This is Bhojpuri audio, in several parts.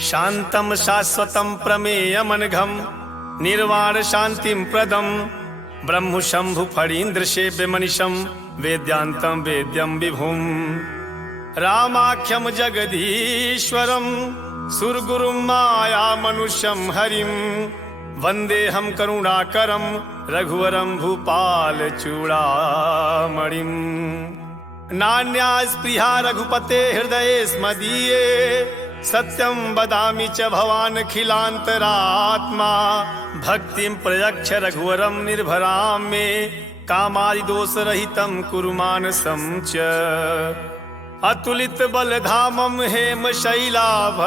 शांतं शाश्वतं प्रमेयमनघं निर्वाण शांतिं प्रदं ब्रह्म शंभु फणीन्द्र सेव्यमनिशं वेद्यान्तं वेद्यं विभुं रामाख्यं जगदीश्वरं सुरगुरुं माया मनुष्यं हरिं वन्देऽहं करुणाकरं रघुवरं भूपाल चूड़ामणिं नान्या स्पृहा रघुपते हृदये स्मदीये सत्यं वदामि च भवान् खिलान्तरात्मा भक्तिं प्रयच्छ रघुवरं निर्भरां मे कामादिदोषरहितं कुरु मानसं च अतुलित बलधामं हेमशैलाभदेहं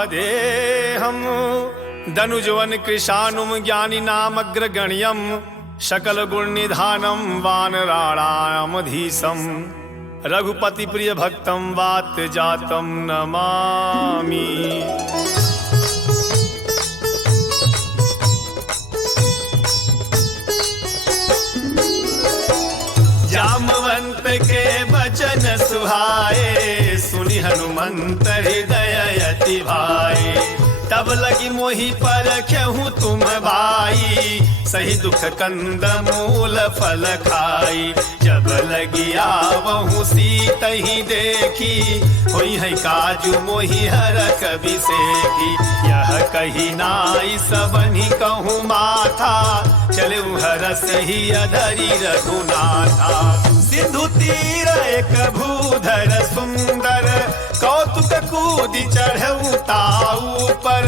दनुजवन कृशानुं ज्ञानिनामग्रगण्यं सकलगुणनिधानं वानराणामधीशं रघुपति प्रिय भक्तं वात जातं नमामि। जामवंत के वचन सुहाए सुनि हनुमंत हृदय अति भाए तब लगी मोहि परखहु तुम भाई सही दुख कंद मूल फल खाई जब लगी आवहु सीतहि देखी होई है काजू मोहि हर कवि सेखी यह कही नाई सबनि कहूँ माथा चले हरस ही अधरी रघुनाथा सिंधु तीर एक भूधर सुंदर कौतुक कूदि चढ़ऊ ताऊ पर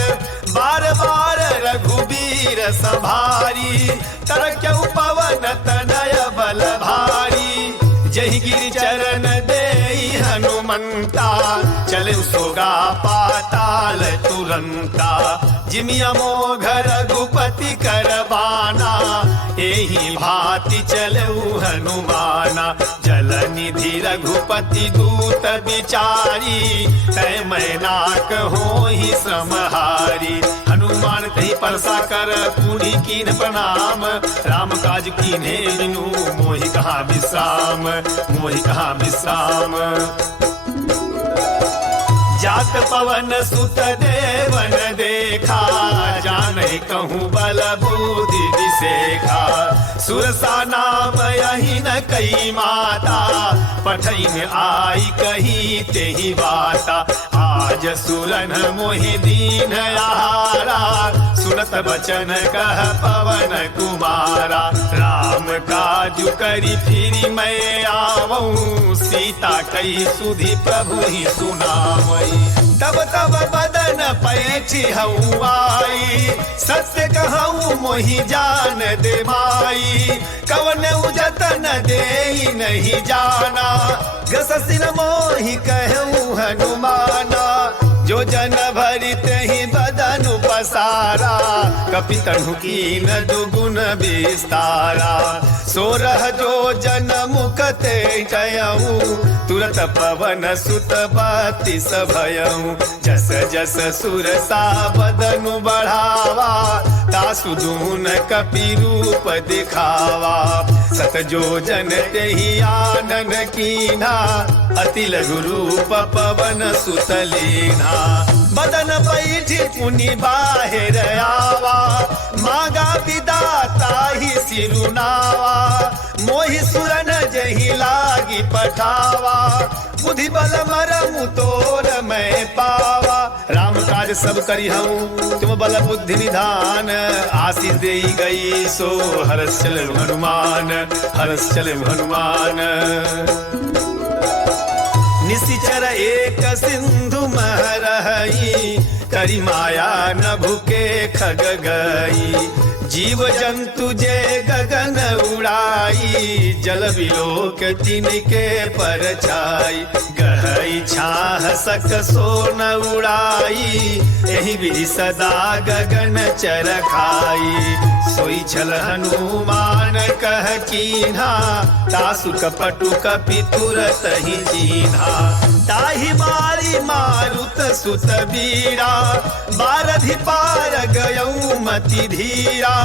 बार बार रघुबीर संभारी तरक्यऊ पवन तनय बल भारी जहि गिरि चरण देई हनुमंता चले सोगा पाताल तुरंता जिमिया मोघ रघुपति करबाना एहि भांति चलऊ हनुमाना जल निधि रघुपति दूत बिचारी तय मैनाक होहि श्रमहारी हनुमान तहि परसा कर पुनि कीन प्रणाम राम काज कीन्हे बिनु मोहि कहाँ विश्राम मोहि कहाँ विश्राम जात पवन सुत देवन देखा जाने कहूँ बल बुद्धि विसेखा सुरसा नाम यही न कई माता पठैन आई कही तेहि बाता आज सुरन मोहि दीन आहारा सुनत बचन कह पवन कुमारा राम काजु करी फिरी मैं आवऊं सीता कई सुधि प्रभु ही सुनावई तब तब बदन पैठी हऊ आई सत्य कहूँ मोहि जान दे माई कवन उजतन दे नहीं जाना गससिन मोहि कहूँ हनुमाना जो जन भरित ही बदन पसारा कपि तनु कीन दुगुन विस्तारा सोरह जो जन मुखते जयऊ तुरत पवन सुत बत्तीस भयऊ जस जस सुरसा बदनु बढ़ावा तासु दून कपि रूप दिखावा सत जो जन तेहि आनन कीन्हा अति लघु रूप पवन सुत लीन्हा बदन पैठी पुनि बाहिर आवा मागा विदाता ही सिरुनावा मोहि सुरन जहि लागी पठावा बुद्धि बल मरमु तोर मैं पावा राम काज सब करी हूँ तुम बल बुद्धि निधान आशीष दे गई सो हरस चले हनुमान हरस चले हनुमान निशिचर एक सिंधु महरही करी माया न भूके खग गई जीव जंतु जे गगन उड़ाई जल बिलोक तिनके पर छाई गहई छाह सक सोन उड़ाई एहि विधि सदा गगन चर खाई सोई छल हनुमान कह कीन्हा तासु कपटु कपि तुरत ही चीन्हा ताहि मारी मारुत सुत बीरा बारधि पार गयऊ मति धीरा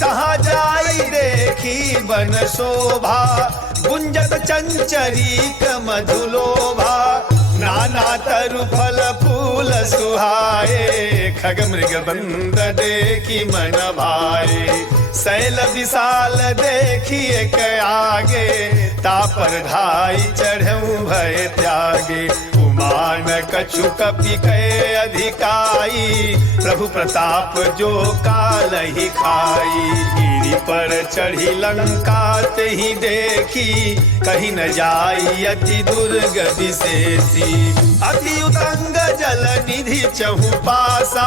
कहाँ जाई देखी बन शोभा गुंजत चंचरीक मधुलोभा नाना तरु फल फूल सुहाए खग मृग बंद देखी मन भाए। शैल विशाल देखी एक आगे, तापर धाई चढ़ऊ भय त्यागे। उमान कछु कपि कै अधिकाई, प्रभु प्रताप जो काल ही खाई। गिरि पर चढ़ी लंका ते ही देखी, कहीं न जाई अति दुर्ग विशेषी। अति उतंग जल निधि चहु पासा,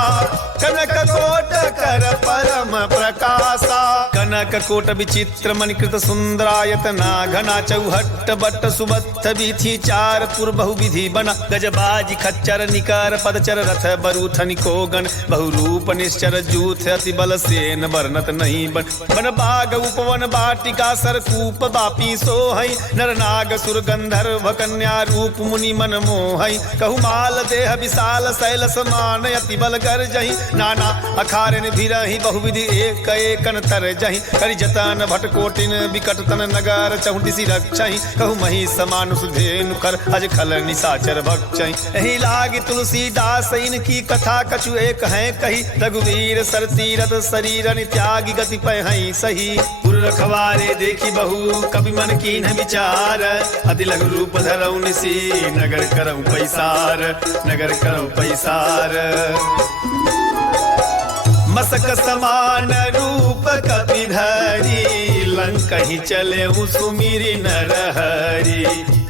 कनक कोट कर परम प्रकाशा। कनक कोट विचित्र मणिकृत सुंदरायतना, घना चौहट्ट बट्ट सुबत्थ वीथि चार पुर बहुविधि बना। गजबाजी खच्चर निकर पदचर रथ बरूथनि को गण, बहुरूप निश्चर जूथ अति बल सेन वर्णत नहीं बन। वन बाग उपवन बाटिका सरकूप बापी सोहई, नर नाग सुर गंधर्व कन्या रूप मुनि मन मोहई। कहु माल देह विशाल शैल समान, अति बल कर जही नाना अखारन भिरहि। बहुविधि एक एकन तर जही, करि जतन भट कोटिन विकट तन नगर चहुदिसि रक्षहि। कहु मही समान सुधेनु कर, अज खल निशाचर भक्षहि। एहि लागी तुलसीदास इनकी कथा कछु एक है कही। रघुवीर सर तीरथ शरीरन त्यागी, गति पै हई सही। पुर रखवारे देखी बहु कवि मन कीन विचार, अति लघु रूप धरऊ निसी नगर करऊ पैसार, नगर करऊ पैसार। मसक समान रूप कपि धरी, लंक ही चले सुमिरि नरहरि।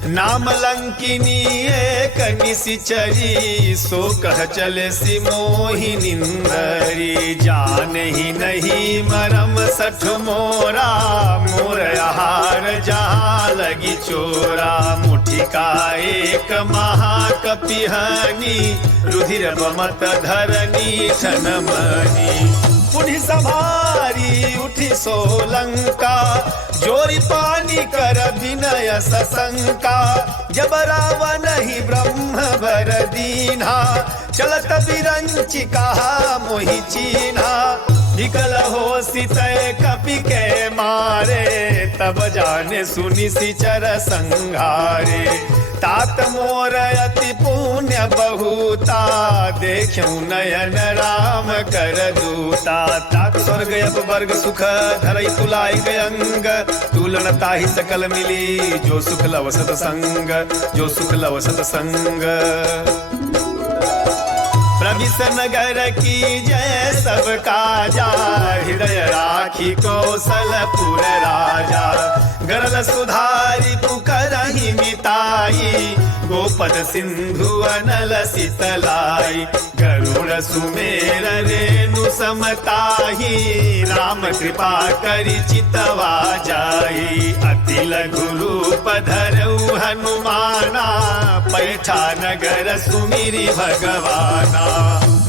नाम लंकिनी एक निशिचरी, सो कह चले सि मोहि निंदरी। जान ही नहीं मरम सठ मोरा, मोर आहार जहाँ लगी चोरा। मुठिका एक महाकपिहनी, रुधिर बमत धरनी ठनमनी। उठी सभारी उठी सोलंका, जोरी पानी कर विनय सशंका। जब रावण ही ब्रह्म बर दीन्हा, चलत बिरंचि कहा मोहि चीन्हा। निकल हो सितय कपि के मारे, तब जाने सुनि सिचर संघारे। तात मोर अति पुण्य बहुता, देखूं नयन राम कर दूता। तात स्वर्ग अपवर्ग सुख धरई तुलाई गयंग, तुलन ताहि सकल मिली जो सुख लव सतसंग, जो सुख लव सतसंग। प्रविश नगर की जय सब काजा, हृदय राखी कौशलपुर राजा। गरल सुधारी पुकरहि मिताई, गोपद सिंधु अनल शीतलाई। गरुड़ सुमेर रेणु समताही, राम कृपा करि चितवा जाई। अति लघु रूप धरऊ हनुमाना, पैठा नगर सुमिरि भगवाना।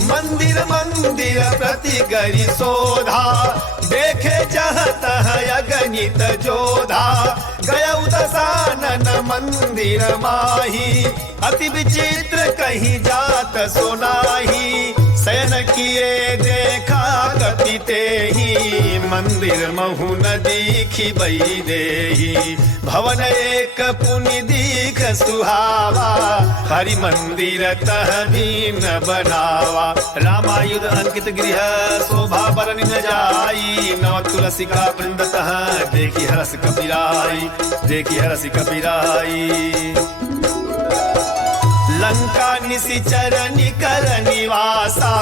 मंदिर मंदिर प्रति गरि शोधा, देखे जहत अगणित जोधा। गयउ दशानन मंदिर माही, अति विचित्र कहीं जात सुनाही। शयन किए देखा कपिते ही, मंदिर महु न दीखी बई देही। भवन एक पुनि दीख सुहावा, हरि मंदिर तह दीन बनावा। रामायुध अंकित गृह शोभा बरन न जाई, नव तुलसी का वृंदतः देखी हरस कपिराई, देखी हरस कपिराई। लंका निशिचर निकर निवासा,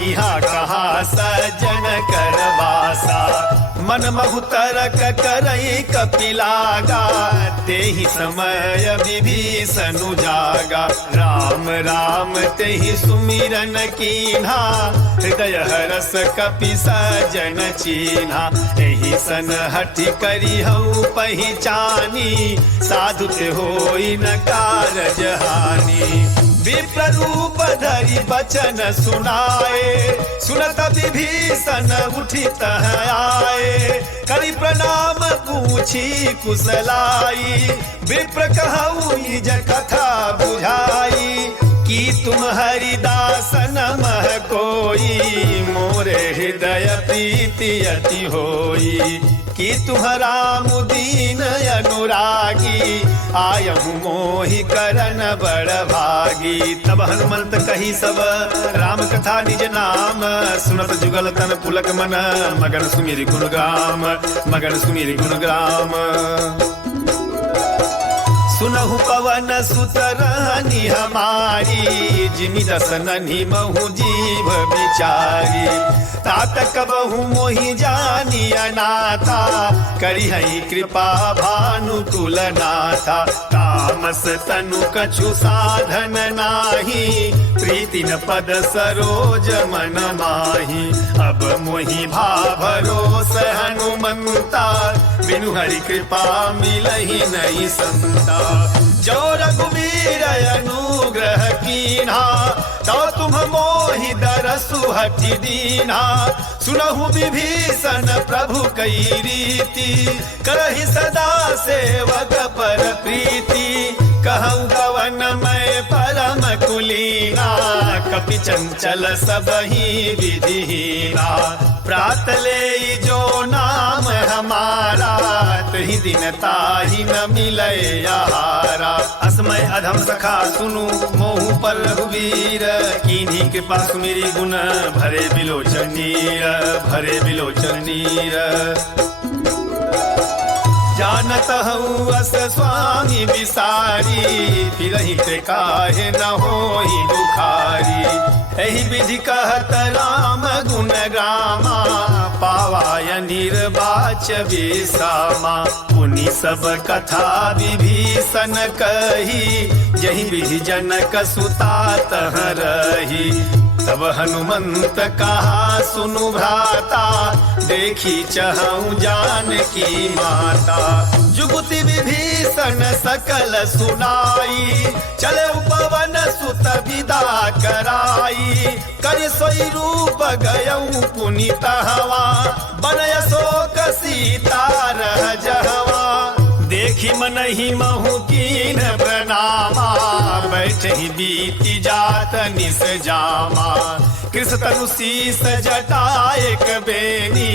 यहाँ कहा सज्जन कर वासा। मन महु तरक करई कपिलागा, तेहि समय विभीषण जागा। राम राम तेहि सुमिरन कीन्हा, हृदय हरस कपि सजन चीन्हा। एहि सन हठि करि हऊ पहिचानी, साधु ते होई न कारज हानि। विप्र रूप धरि बचन सुनाए, सुनत विभीषण उठित आए। करि प्रणाम पूछी कुशलाई, विप्र कहऊ निज कथा बुझाई। कि तुम हरिदासन मह कोई, मोरे हृदय प्रीति अति होई। कि तुहरा मुदीन अनुरागी आयहु मोहि करन बड़ भागी। तब हनुमंत कही सब राम कथा निज नाम सुनत जुगल तन पुलक मन मगन सुमिरि गुण ग्राम मगन सुमिरि गुण ग्राम। सुनहु पवन सुत रहनी हमारी जिमि दसननि महु जीव बिचारी। तात कबहु मोहि जानी अनाथा करिहै कृपा भानुकुल नाथा। तामस तनु कछु साधन नाही प्रीति न पद सरोज मन माही। अब मोहि भरोस हनुमंता बिनु हरि कृपा मिलहि नहीं संता। जो रघुवीर अनुग्रह कीन्हा तो तुम मोहि दरसु हठि दीन्हा। सुनहु विभीषण प्रभु कई रीति करहि सदा सेवक पर प्रीति। कहूँ कवन मैं परम कुलीना कपि चंचल सबहि विधिहीना। प्रात ले जो नाम हमारा तहि दिन ताहि न मिलै आहारा। असमय अधम सखा सुनु मोहु पर रघुवीर कीन्ही कृपा सुमिरि गुण भरे बिलोचन नीर भरे बिलोचन नीर। जानत हूँ अस स्वामी विसारी फिरहि ते काहे न होई दुखारी। एहि विधि कहत राम गुण गामा पावाय निर्वाच विसामा। पुनि सब कथा विभीषण कही जहि विधि जनक सुता तह रही। तब हनुमंत कहा सुनु भ्राता देखी चहु जानकी माता। जुगुति विभीषण सकल सुनाई चले पवन सुत विदा कराई। कर सोई रूप गयऊ पुनीत हवा बनय शोक सीता रह जहवा। देखी मनहि महु कीन प्रणामा बैठहि बीति जात निस जामा। कृष तनु शीस जटा एक बेनी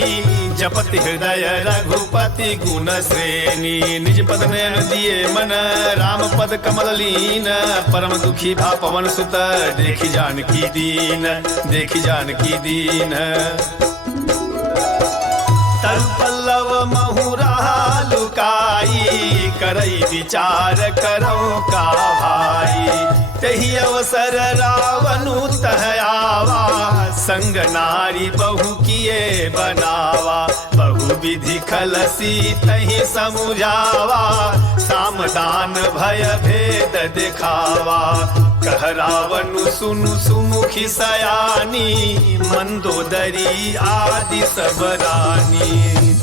जपति हृदय रघुपति गुण श्रेणी। निज पद नयन दिए मन राम पद कमल लीन परम दुखी भा पवन सुत देखी जानकी दीन देखी जानकी दीन। तल पल्लव महुरा लुकाई करई विचार करो का भाई। तही अवसर रावनु तह आवा संग नारी बहु किए बनावा। बहु विधि खलसी तही समुझावा सामदान भय भेद दिखावा। कह रावनु सुनु सुमुखी सयानी मंदोदरी आदि सब रानी।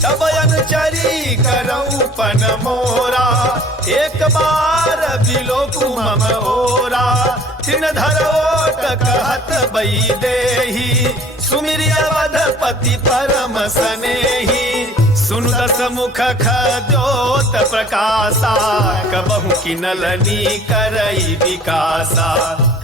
तब अनुचरी करऊ पन मोरा एक बार बिलोकु मम ओरा। तिन धरोट कहत बई देही सुमिरि अवधपति परम सनेही। सुनु दस मुख खद्योत प्रकाशा कबहु किनलनी करई विकासा।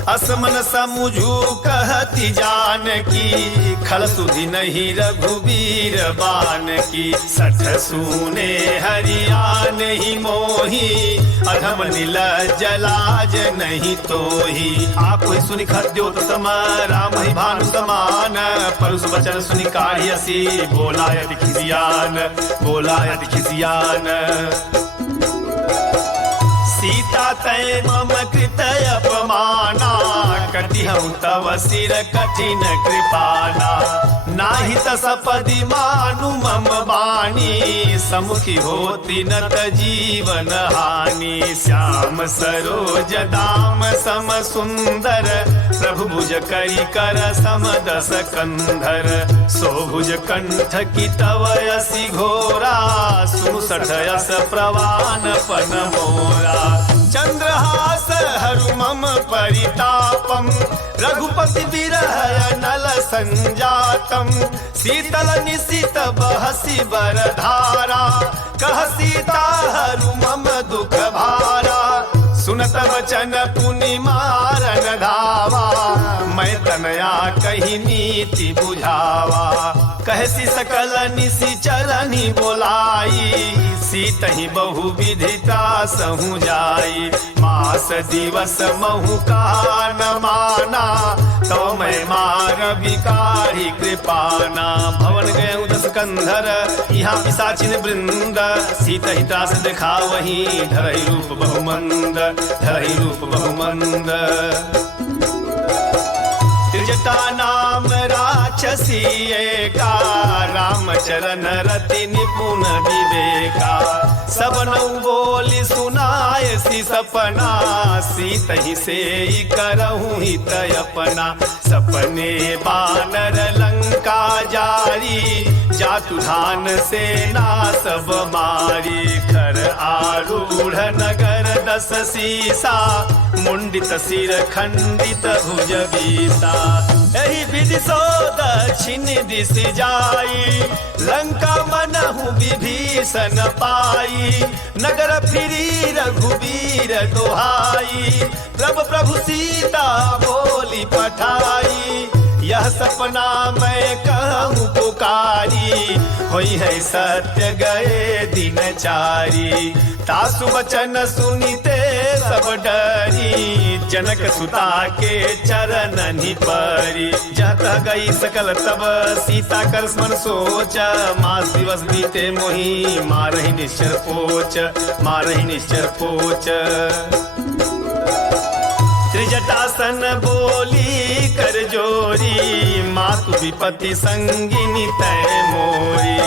असमन समुझू कहती जानकी खल सुधि नहीं रघुवीर बान की। सठ सूने हरिया नहीं मोही अधम नीलज लाज नहीं तोही। आप सुनि खद्योत सम राम ही भानु समान परुष वचन सुनि काढ़ियसी बोला यदि खिसियान बोला यदि खिसियान। सीता तय मम कृत अपमाना कटिहु तव सिर कठिन कृपाना। नाही तसपदि मानु मम बानी समुखी होती नत जीवन हानि। श्याम सरोज दाम सम सुंदर प्रभु भुज करी कर सम दस कंधर। सोभुज कंठ की तव यसी घोरा सुनु सठ यस प्रवान पन मोरा। चंद्रहास हरु मम परितापम रघुपति विरह नल संजातम। शीतल निशित बहसी बरधारा कह सीता हरु मम दुख भारा। सुनत वचन पुनि मारन धावा मैं तनया कही नीति बुझावा। कहसी सकल निसी चरनी बोलाई, सीतहि बहु विधिता सहु जाई। मास दिवस महु का न माना, तो मैं मार विकारी कृपाना। भवन गए उदस कंधर, यहाँ पिशाचिन वृंद। सीतहि त्रास देखा वही, धरहि रूप बहुमंद, धरहि रूप बहुमंद। त्रिजटा नाम राक्षसी एका, रामचरण रति निपुण विवेका। सब नौ बोली सुनाए सी सपना, सीतहि से करहूँ हित अपना। सपने बानर लंका जारी, जातु धान सेना सब मारी। खर आरूढ़ नगर दस सीसा, मुंडित सिर खंडित भुज बीसा। एहि विधि सो दक्षिण दिश जाई, लंका मनहु विभीषण पाई। नगर फिरी रघुवीर दोहाई, प्रभु प्रभु सीता बोली पठाई। यह सपना मैं कहूँ पुकारी, होई है सत्य गए दिन चारी। तासु वचन सुनिते सब डरी, जनक सुता के चरण परी। जत गई सकल तब सीता कर स्मरण सोच, मास दिवस बीते मोही मारहि निश्चर पोच, मारहि निश्चर पोच। त्रिजटासन बोली कर जोरी, मातु विपत्ति संगिनी तय मोरी।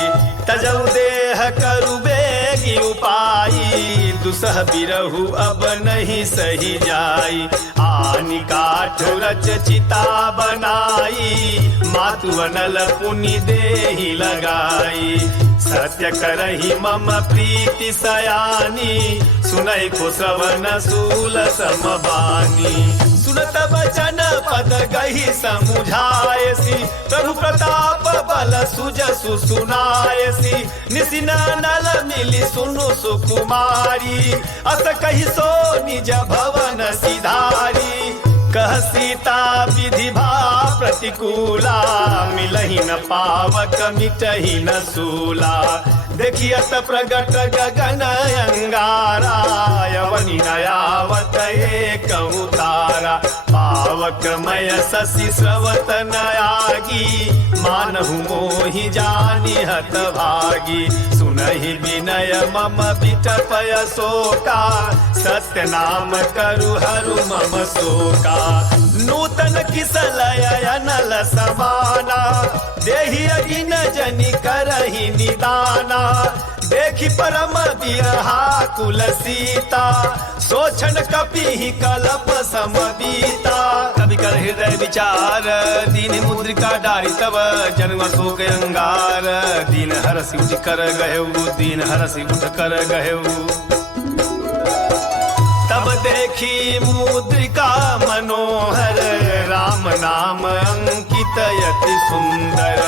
तजऊ देह करु बेगी उपाई, दुसह बिरहु अब नहीं सही जाई। आनि काठ रच चिता बनाई, मातु अनल पुनि देहि लगाई। सत्य करहि मम प्रीति सयानी, सुनै को श्रवण सूल समबानी। सुनत वचन पद गही समुझायसी, प्रभु प्रताप बल सुजसु सुनायसी। निसिन नल मिली सुनु सुकुमारी, अस कहि सो निज भवन सिधारी। कह सीता विधि भा प्रतिकूला, मिलहि न पावक मिटहि न सूला। देखियत प्रगट गगन अंगारा, यवनि नयावत एक तारा। पावक मय शशि स्रवत नयागी, मानहु मोहि जानि हत भागी। सुनहि विनय मम विटपय शोका, सत्य नाम करु हरु मम शोका। नूतन किसलय अनल समाना, देहि अगिन जनि करहि निदाना। देखि परम बिरहा कुल सीता, सोचन कपि कलप समबीता। कवि कर हृदय विचार, दीन मुद्रिका डारी तब जन्म शोक अंगार। दीन हरसि उठ कर गहेउ, दीन हरसि उठ कर गहेउ। तब देखी मुद्रिका मनोहर, राम नाम अंकित यति सुंदर।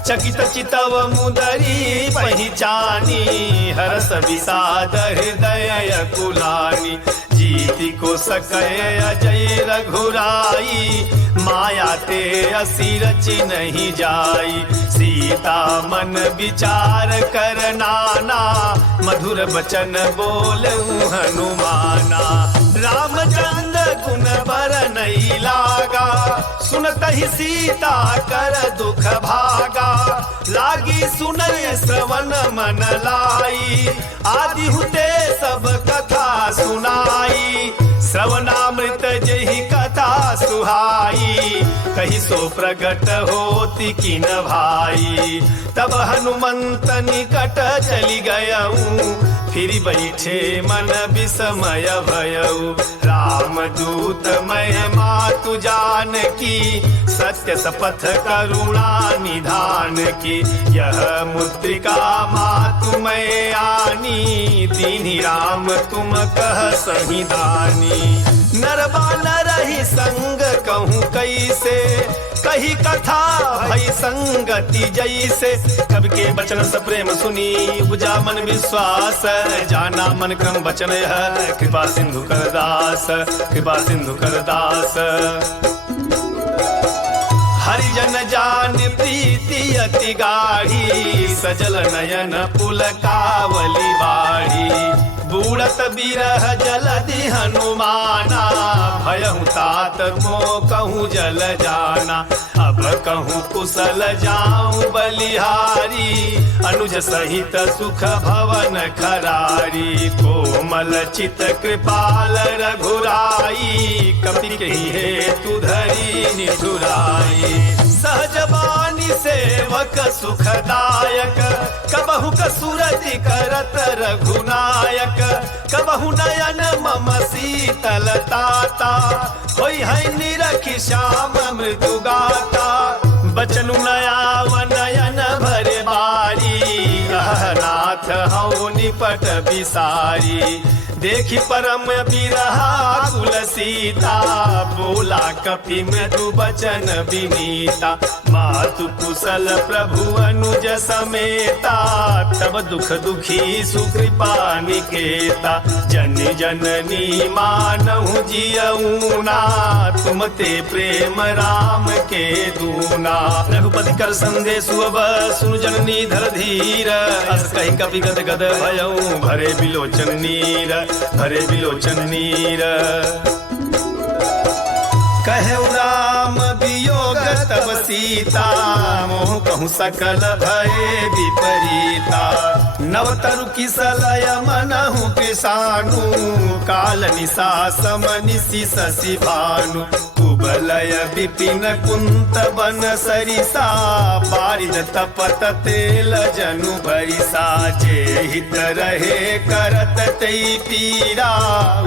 चकित चितव मुदरी पहिचानी, हरस विषाद हृदय कुलानी। जीति को सकय अजय रघुराई, माया ते असी रचि नहीं जाई। सीता मन विचार कर नाना, मधुर बचन बोलऊ हनुमाना। रामचंद्र गुण बर नहीं लागा, सुनत ही सीता कर दुख भागा। लागी सुनय श्रवण मन लाई, आदि हुते सब कथा सुनाई। श्रवणामृत जहि कथा सुहाई, कही सो प्रगट होती किन भाई। तब हनुमंत निकट चली गयऊ, फिर बैठे मन विस्मय भयऊ। राम दूत मैं मातु जान की, सत्य शपथ करुणा निधान की। यह मुद्रिका मातु मैं आनी, दीनि राम तुम कह सही दानी। नरबा नरहि संग कहूँ कैसे, कही कथा भई संगति जैसे। कवि के बचन स प्रेम सुनी, उपजा मन विश्वास। जाना मन क्रम बचन है, कृपा सिंधु कर दास, कृपा सिंधु कर दास। जन जान प्रीति अति गाढ़ी सजल नयन पुलकावली बाढ़ी बूढ़त बिरह जलधि हनुमाना भयहु तात मो कहूँ जल जाना अब कहूँ कुशल जाऊं बलिहारी अनुज सहित सुख भवन खरारी कोमल चित कृपाल रघुराई कपि कही हेतु धरी निठुराई सहजबानी सेवक सुखदायक कबहु कसुरति करत रघुनायक कबहु नयन मम शीतलताता होई है निरखि श्याम मृदु गाता बचनु नयाव नयन भरे बारी नाथ हऊ निपट बिसारी देखी परम बिरहा कुल सीता बोला कपि मृदु बचन विनीता मातु कुशल प्रभु अनुज समेता तब दुख दुखी सुकृपा निकेता जन जननी मानहु जियऊना तुम ते प्रेम राम के दूना रघुपति कर संदेशु अब सुन जननी धर धीर अस कहि कपि गद गद भयऊ भरे बिलोचन नीर कहु राम वियोग तब सीता मोह कहूँ सकल भये विपरीता नवतरु किसलय मनहु कृषाणु काल निशा समनिशि शशि भानु कुबलय विपिन कुंत बन सरिसा बारिद तपत तेल जनु भरिसा जे हित रहे करत तई पीरा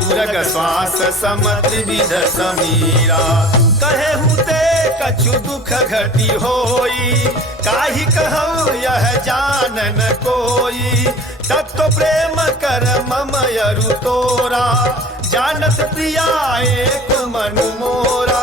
उरग श्वास समत विध समीरा कहे हुते कछु दुख घटी होई काहि कहूँ यह जानन कोई तत्व प्रेम कर मम यरु तोरा जानत प्रिया एक मनु मोरा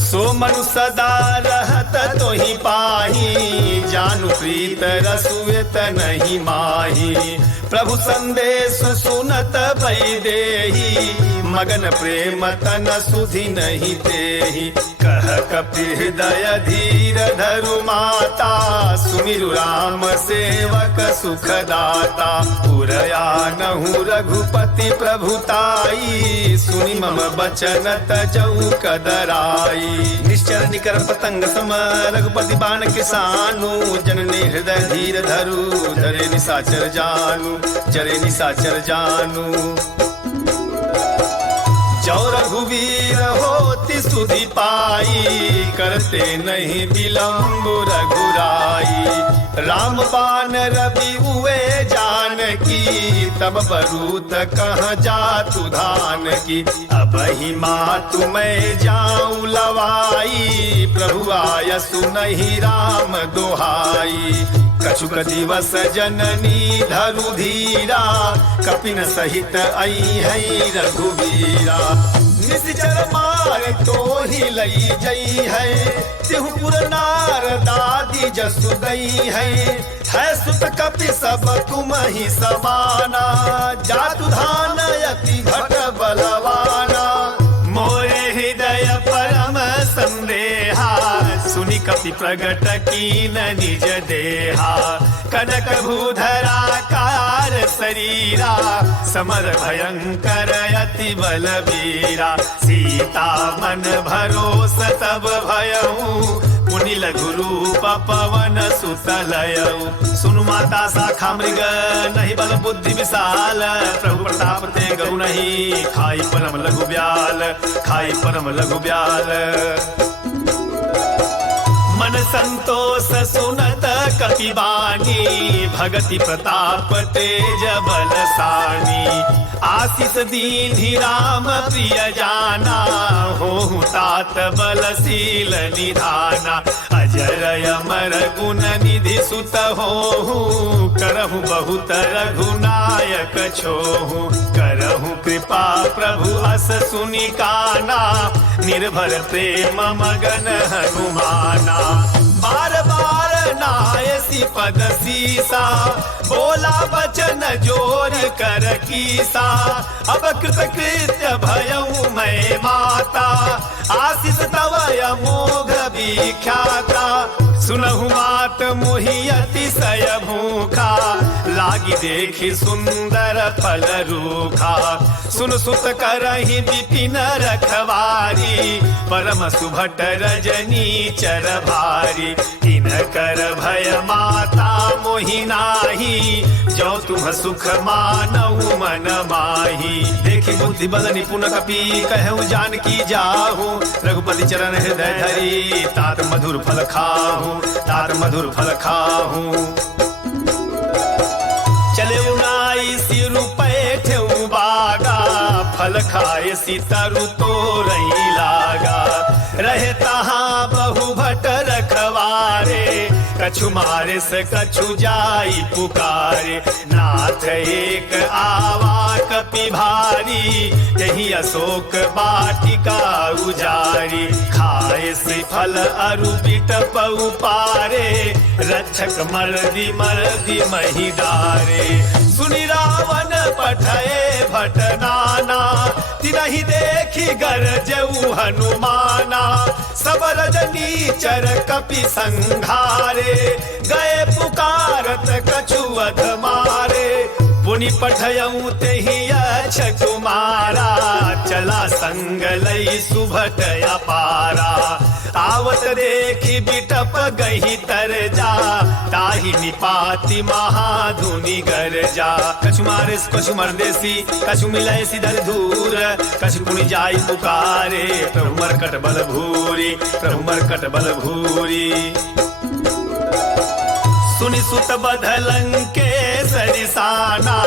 सो मनु सदा रहत तोहि पाही जानु प्रीत रसुएत नहीं माही प्रभु संदेश सुनत भई देही मगन प्रेम तन सुधि नहीं देही कह कपि हृदय धीर धरु माता सुमिरु राम सेवक सुखदाता पुरया नहु रघुपति प्रभुताई सुनि मम बचन तजऊ कदराई निश्चर निकर पतंग सम रघुपति बाण किसानु जननी हृदय धीर धरु धरे निशाचर जानु जरे निशाचर जानु जो रघुवीर होति सुधि पाई करते नहीं विलम्ब रघुराई राम बाण रवि उए जानकी तब बरूत कहाँ जातु धान की अब ही मातु मैं जाऊं लवाई प्रभु आयसु नहीं राम दोहाई कछुक दिवस जननी धरु धीरा कपिन सहित आई है रघुवीरा निश्चर मार तो ही लई जई है तिहुपुर नार दादी जसु गई है सुत कपि सब तुम ही समाना जातु धान यति घट बलवाना मोरे हृदय परम संदेहा सुनि कपि प्रगट कीन निज देहा कनक भूधराकार शरीरा समर भयंकर अति बलवीरा सीता मन भरोस तब भयऊ मुनि लघु रूप पवन सुतलयऊ सुनु माता शाखा मृग नहीं बल बुद्धि विशाल प्रभु प्रताप ते गौ नहीं खाई परम लघु ब्याल मन संतोष सुनत कपिबानी भगति प्रताप तेज बलसानी आशीष दीन्हि राम प्रिय जाना हो तात बलशील निधाना अजर अमर गुण निधि सुत हो करहु बहुत रघुनायक छोहु करहु कृपा प्रभु अस सुनि काना निर्भर प्रेम मगन हनुमाना बार बार नायसी पद सीसा बोला वचन जोर कर कीसा अब कृत कृत्य भयऊ मैं माता आशीष तव अमोघ विख्याता सुनहु मात मोहि अतिशय भूखा लागी देखी सुंदर फल रूखा सुन सुत करहि विपिन रखवारी परम सुभट रजनी चर भारी तिन कर भय माता मोहि नाही जो तुम सुख मानऊ मन माही देखी बुद्धि बल निपुण कपि कहूँ जानकी जाहू रघुपति चरण हृदय धरी तात मधुर फल खाहू तात मधुर फल खाहू चले 79 रुपए ठेऊ बागा फल खाए सीतरु तो रही लागा रहे तहाँ बहु भट रखवारे कछु मारे से कछु जाई पुकारे नाथ एक आवा कपि भारी यही अशोक बाटिका उजारी खाए से फल अरु बिटप पारे रक्षक मर्दी मर्दी मही डारे सुनि रावण पठये भट नाना तिनहि देखी गरजऊ हनुमाना सब रजनी चर कपि संघारे गए पुकारत कछु अध मारे पुनि पठयऊ तेहि अक्ष कुमारा चला संग लई सुभट अपारा आवत देखी बिटप गही तर जा ताहि निपाति महाधुनि गर जा कछु मारे कछु मरदेसी कछु मिले सिधर धूर कछु पुनि जाई पुकारे प्रभु मरकट बल भूरी प्रभु मरकट बल भूरी सुनि सुत बधलंके सरिसाना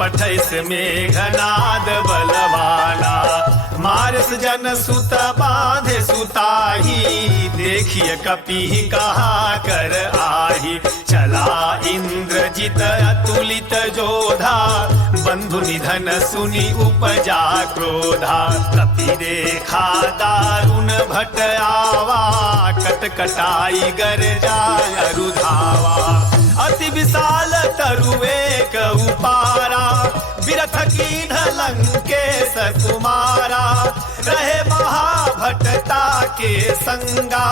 पठैस मेघनाद बलवाना मारस जन सुत बाधे सुताही देखिए कपि कहा कर आही चला इंद्रजित अतुलित जोधा बंधु निधन सुनि उपजा क्रोधा कपि देखा दारुण भट आवा कटकटाई गर जाय अरुधावा अति विशाल तरुए उपारा बिरथ कीन लंकेश कुमारा रहे महाभटता के संगा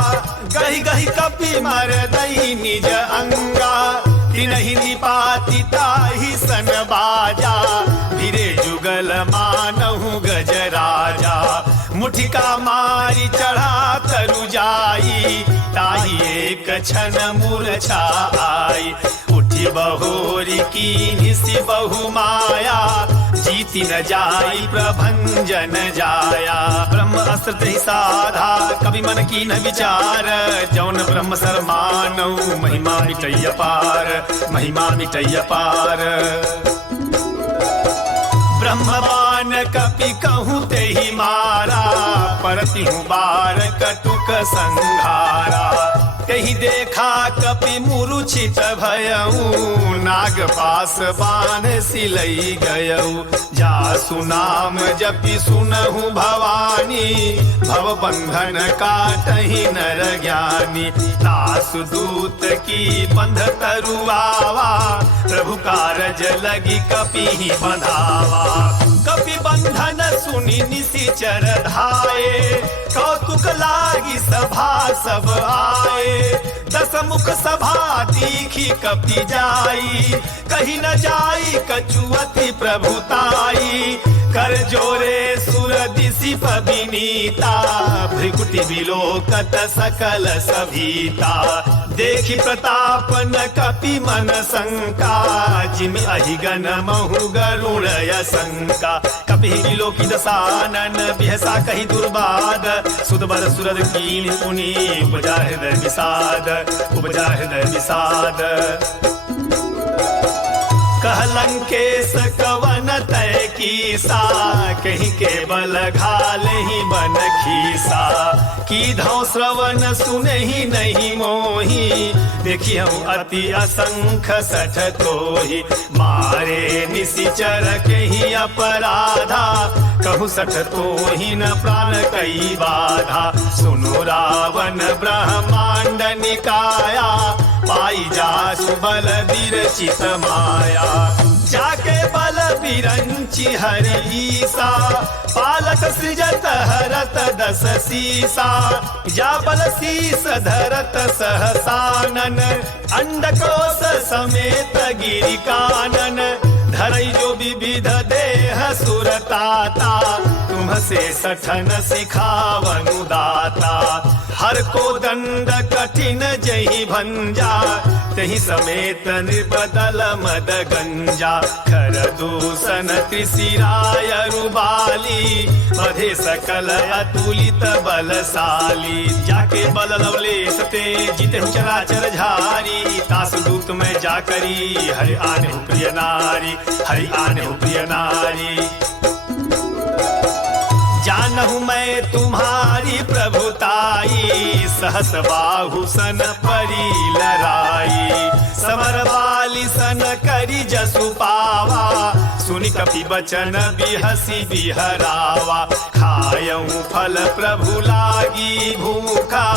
गही गही कपि मर दई निज अंगा तिनहि निपाति ताहि सन बाजा भिरे जुगल मानहु गज राजा मुठिका मारी चढ़ा तरु जाई ताहि एक क्षण मूर्छा आई उठी बहोरी की निसी बहु माया जीति न जाई प्रभंजन जाया ब्रह्म अस्त्र ही साधा कवि मन की न विचार जौन ब्रह्म सर मानऊ महिमा मिटैय पार महिमा मिटैय पार ब्रह्मवान कपि कहूँ ते ही मारा परति हूँ बार कटुक संघारा कहीं देखा कपि मूर्छित भयऊ नाग पास बाण सिलई गयऊ जासु नाम जपि सुनहु भवानी भव बंधन काटहि नर ज्ञानी दासु दूत की बंध तरुआवा प्रभु कारज लगी कपि ही बंधावा कपि बंधन सुनि निशिचर धाये कौतुक लागी सभा सब आए दस मुख सभा दीखी कपि जाई कहीं न जाई कछुअति प्रभुताई कर जोरे सुर दिशि पविनीता भृकुटि बिलोकत सकल सभीता देखी प्रताप न कपि मन शंका जिम अहिगन महु गरुण शंका कपि बिलोकी दसानन बिहसा कही दुर्बाद सुत बर सुरद कीन पुनि उपजा हृदय विषाद उपजा हृदय विषाद कहलंकेश कवन तय कीसा कहीं के बल घाल ही बन खीसा की धौ श्रवण सुने ही नहीं मोही देखियो अति असंख सठ तोही मारे निशिचर के ही अपराधा कहु सठ तोही न प्राण कई बाधा सुनो रावण ब्रह्मांड निकाया पाई जासु बल विरचित माया जाके बल विरंचि हरि ईसा पालक सृजत हरत रस सीसा, जाबल शीस धरत सहसानन, अंडकोश समेत गिरि कानन, धरई जो विविध देह सुरताता, तुमसे सठन सिखावनु दाता, हर को दंड कठिन जही भंजा, तही समेत निर्बदल मद गंजा, खर दूषण त्रिशिराय रुबाली, बधे सकल अतुलित बलशाली, जाके बल लवलेश ते जीते चराचर झारी, तास दूत में जाकरी हरि आने हो प्रिय नारी, हरि आने हो प्रिय नारी। जानहु मैं तुम्हारी प्रभुताई, सहस बाहु सन परी लराई, समर बाली सन करी जसु पावा, सुनि कपि बचन बिहसी बिहरावा, खायऊ फल प्रभु लागी भूखा,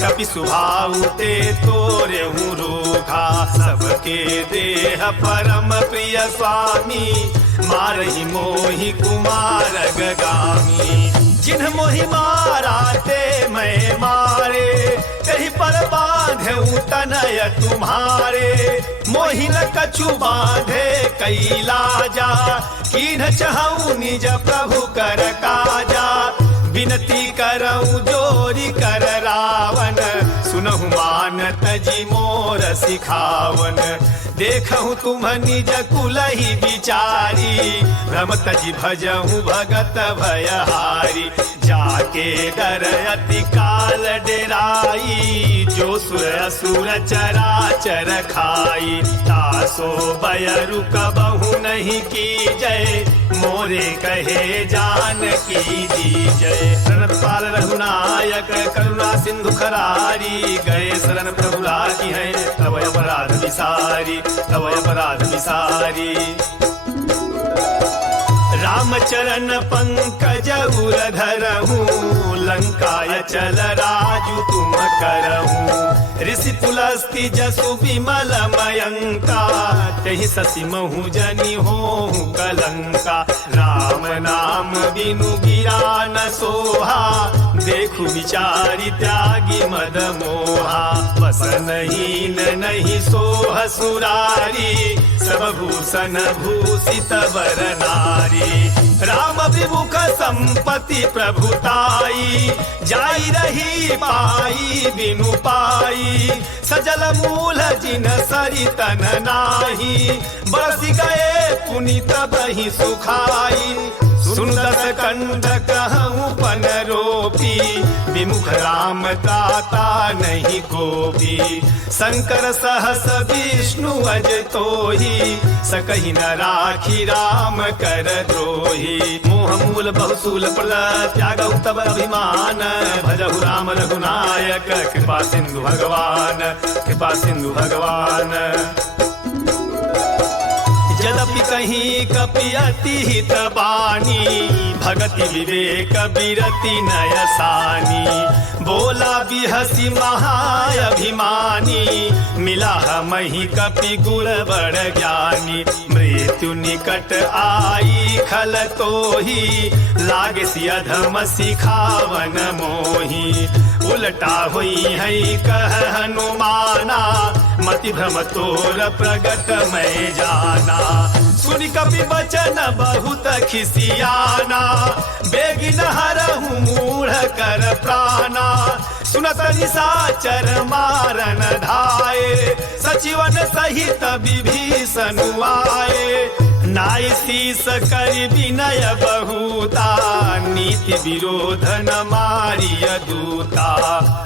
कपि सुभाऊ ते तोरेहु रूखा, सबके देह परम प्रिय स्वामी, मारहि मोहि कुमार गामी, जिन्ह मोहि मारा ते मैं मारे, कहीं पर बांधे तनय तुम्हारे, मोहि न कछु बांधे कैलाजा, कीन्ह चहु निज प्रभु कर काजा, विनती करऊं जोरी कर रावण, सुनहु मानत जी मोर सिखावन, देखहु तुम निज कुलहि विचारी, भ्रमत जी भजहु भगत भयहारी, जाके डर अति काल डेराई, जो सुर असुर चराचर खाई, तासो बयरु कबहु नहीं की जय, मोरे कहे जान की दी जय, शरण पाल रघुनायक करुणा सिंधु खरारी, गए शरण प्रभु लागी है तब अपराध विसारी, तब अपराध विसारी। रामचरण पंकज उर धरहूँ, लंकाय चल राजु तुम करहूँ, ऋषि पुलस्ति जसु विमल मयंका, तहि ससि महु जनि होहु कलंका, राम नाम बिनु गिरा न सोहा, देखु विचारि त्यागी मद मोहा, वसनहीन नहीं सोह सुरारी, सब भूषण भूषित वर नारी, राम विमुख संपत्ति प्रभुताई, जाई रही पाई बिनु पाई, सजल मूल जिन सरितन नाही, बरस गए पुनित बही सुखाई, सुन दस कंठ कहूँ पन रोपी, विमुख राम दाता नहीं कोपी, शंकर सहस विष्णु अज तोही, सकहि न राखी राम कर द्रोही, मोह मूल बहुसूल प्रद त्यागहु तब अभिमान, भजहु राम रघुनायक कृपा सिंधु भगवान, कृपा सिंधु भगवान। यद्यपि कहीं कपि अति हित बानी, भगति विवेक बिरति नयसानी, बोला बिहसी महाअभिमानी, मिला मही कपि गुण बड़ ज्ञानी, मृत्यु निकट आई खल तोही, लागे सि अधम सिखावन मोही, उल्टा हुई है कह हनुमाना, मति भ्रम तोर प्रगट मैं जाना, सुनि कपि बचन बहुत खिसियाना, बेगिन हरहु मूढ़ कर प्राणा, सुनत निशाचर मारन धाये, सचिवन सहित विभीषण आए, नाई शीस करि विनय बहुता, नीति विरोध न मारिय दूता,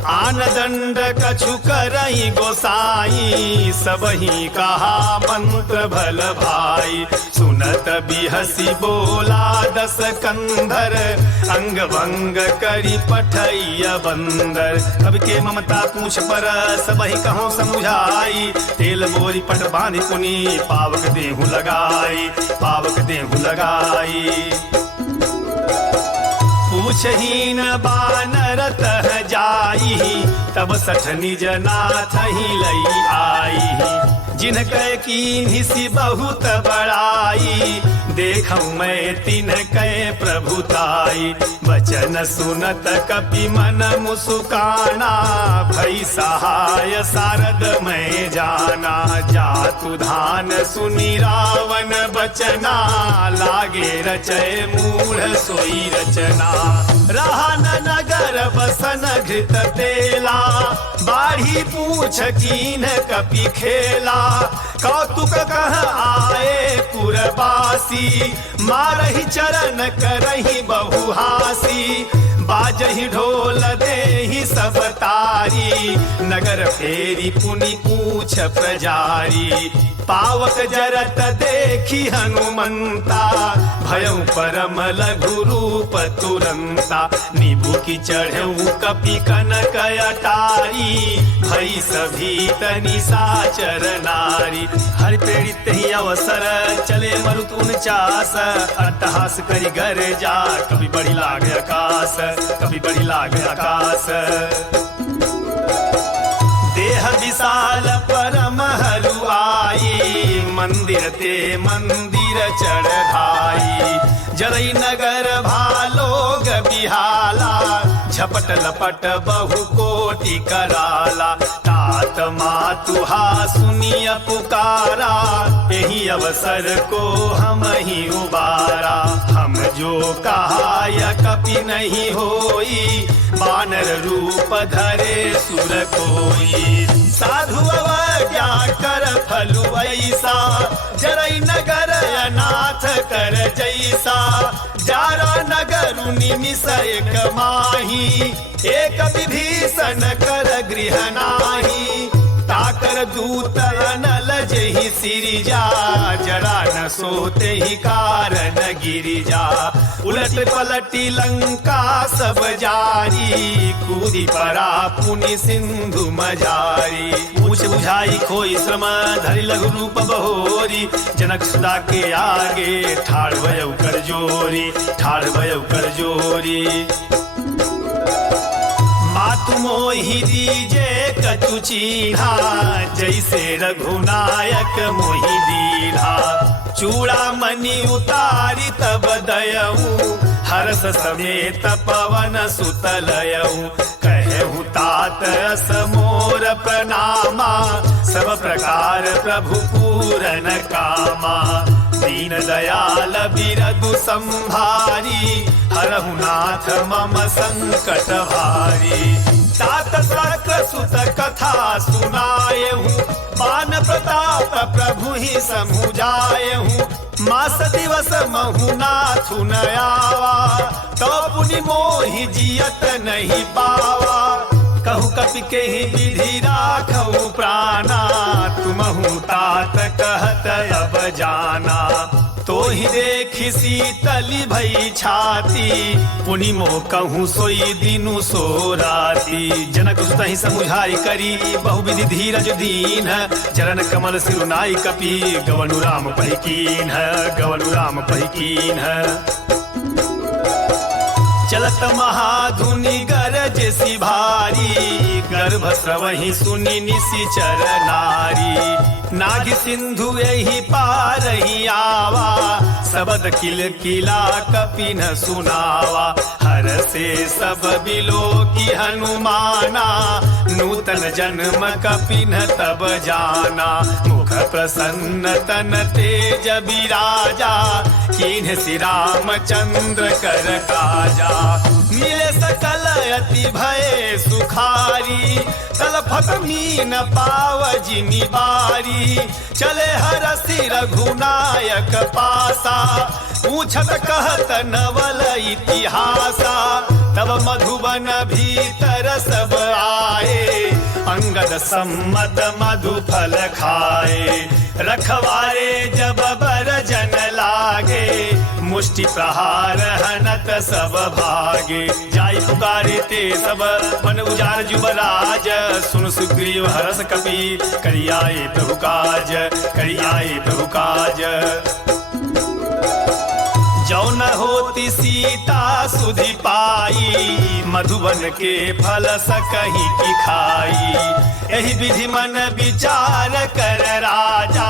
आन दंड कछु करई गोसाई, सबही कहा मंत्र भल भाई, सुनत बिहसी बोला दस कंधर, अंग भंग करी पठैया बंदर, अब के ममता पूछ पर सबही कहो समुझाई, तेल बोरी पट बांधि पुनि पावक देहु लगाई, पावक देहु लगाई, पूछहीन बानर तह जाई, तब सठ निज नाथ ही लई आई, जिनके कीन्ही सी बहुत बड़ाई, देखऊं मैं तिनके प्रभुताई। वचन सुनत कपि मन मुस्काना, भई सहाय सारद मैं जाना। जातु धान सुनि रावण बचना, लागे रचय मूढ़ सोई रचना। रहा न नगर बसन घृत तेला, बाढ़ी पूछ कीन कपि खेला। कौतुक कह आए पुरवासी, मारहि चरण करहि बहुहासी। बाजहि ढोल देहि सब तारी, नगर फेरी पुनि पूछ प्रजारी। पावक जरत देखी हनुमंता, भयउ परम लघु रूप तुरंता। नीबू की चढ़ऊ कपि कनक अटारी, भई सभी तनि साचर नारी। हर पीड़ित ही अवसर चले मरुत 49, अट्टहास करि घर जा कभी बड़ी लाग आकाश, कभी बड़ी लाग आकाश। देह विशाल परम हलुआई, मंदिर ते मंदिर चढ़ाई। जरई नगर भालोग बिहाला, झपट लपट बहु कोटि कराला। तात मातुहा सुनिय पुकारा, यही अवसर को हम ही उबारा। हम जो कहा कपि नहीं होई, बानर रूप धरे सुर कोई। साधु अवज्ञा कर फलु ऐसा, जरई नगर अनाथ कर जैसा। जारा नगर निमिष एक माही, एक विभीषण कर गृह नाही। ताकर दूत अनल जहि सिरिजा, जरा न सोते ही कारण गिरिजा। उलट पलटी लंका सब जारी, कूदी परा पुनि सिंधु मजारी। पूछ बुझाई खोई श्रम धरि लघु रूप बहोरी, जनक सुदा के आगे ठाड़ भयउ कर जोरी, ठाड़ भयउ कर जोरी। मातु मोहि दीजे कछु चीन्हा, जैसे रघुनायक मोहि दीन्हा। चूड़ामणि उतारी तब दयऊ, हर्ष समेत पवन सुतलयऊ। कहूँ तात अस मोर प्रणामा, सब प्रकार प्रभु पूरन कामा। दीन दयाल बिरदु संभारी, हरहु नाथ मम संकट भारी। तात सक्र सुत कथा सुनायहूँ, मान प्रताप प्रभु ही समुझायहूँ। मास दिवस महु नाथु न आवा, तो पुनि मोहि जियत नहीं पावा। कहूँ कपि के ही विधि राखऊ प्राणा, तुमहु तात कहत अब जाना। तो ही देखी शीतली भई छाती, पुनि मो कहूँ सोई दिनु सो राती। जनक सुत ही समुझाई करी, बहुविधि धीरज दीन। चरण कमल सिरुनाई कपि, गवनु राम पहि कीन्ह, गवनु राम पहि कीन्ह। चलत महाधुनि गरज सी भारी, गर्भ स्रवहि सुनि निशिचर नारी। नाग सिंधु यही पार ही आवा, सबद किल किला कपि न सुनावा। हर से सब बिलो की हनुमाना, नूतन जन्म कपि न तब जाना। मुख प्रसन्न तन तेज बिराजा, कीन्ह श्री रामचंद्र कर काजा। मिले सकल अति भय सुखारी, तलफत मीन पाव जिमि बारी। चले हरसि रघुनायक पासा, पूछत कहत नवल इतिहासा। तब मधुबन भीतर सब आए, अंगद सम्मत मधु फल खाए। रखवारे जब बरजन लागे, मुष्टि प्रहार हनत सब भागे। जाई पुकारे ते सब मन उजार जुबराज, सुन सुग्रीव हरस कपि करियाए प्रभु काज, करियाए प्रभु काज। जो न होती सीता सुधि पाई, मधुबन के फल सकही की खाई। यही विधि मन विचार कर राजा,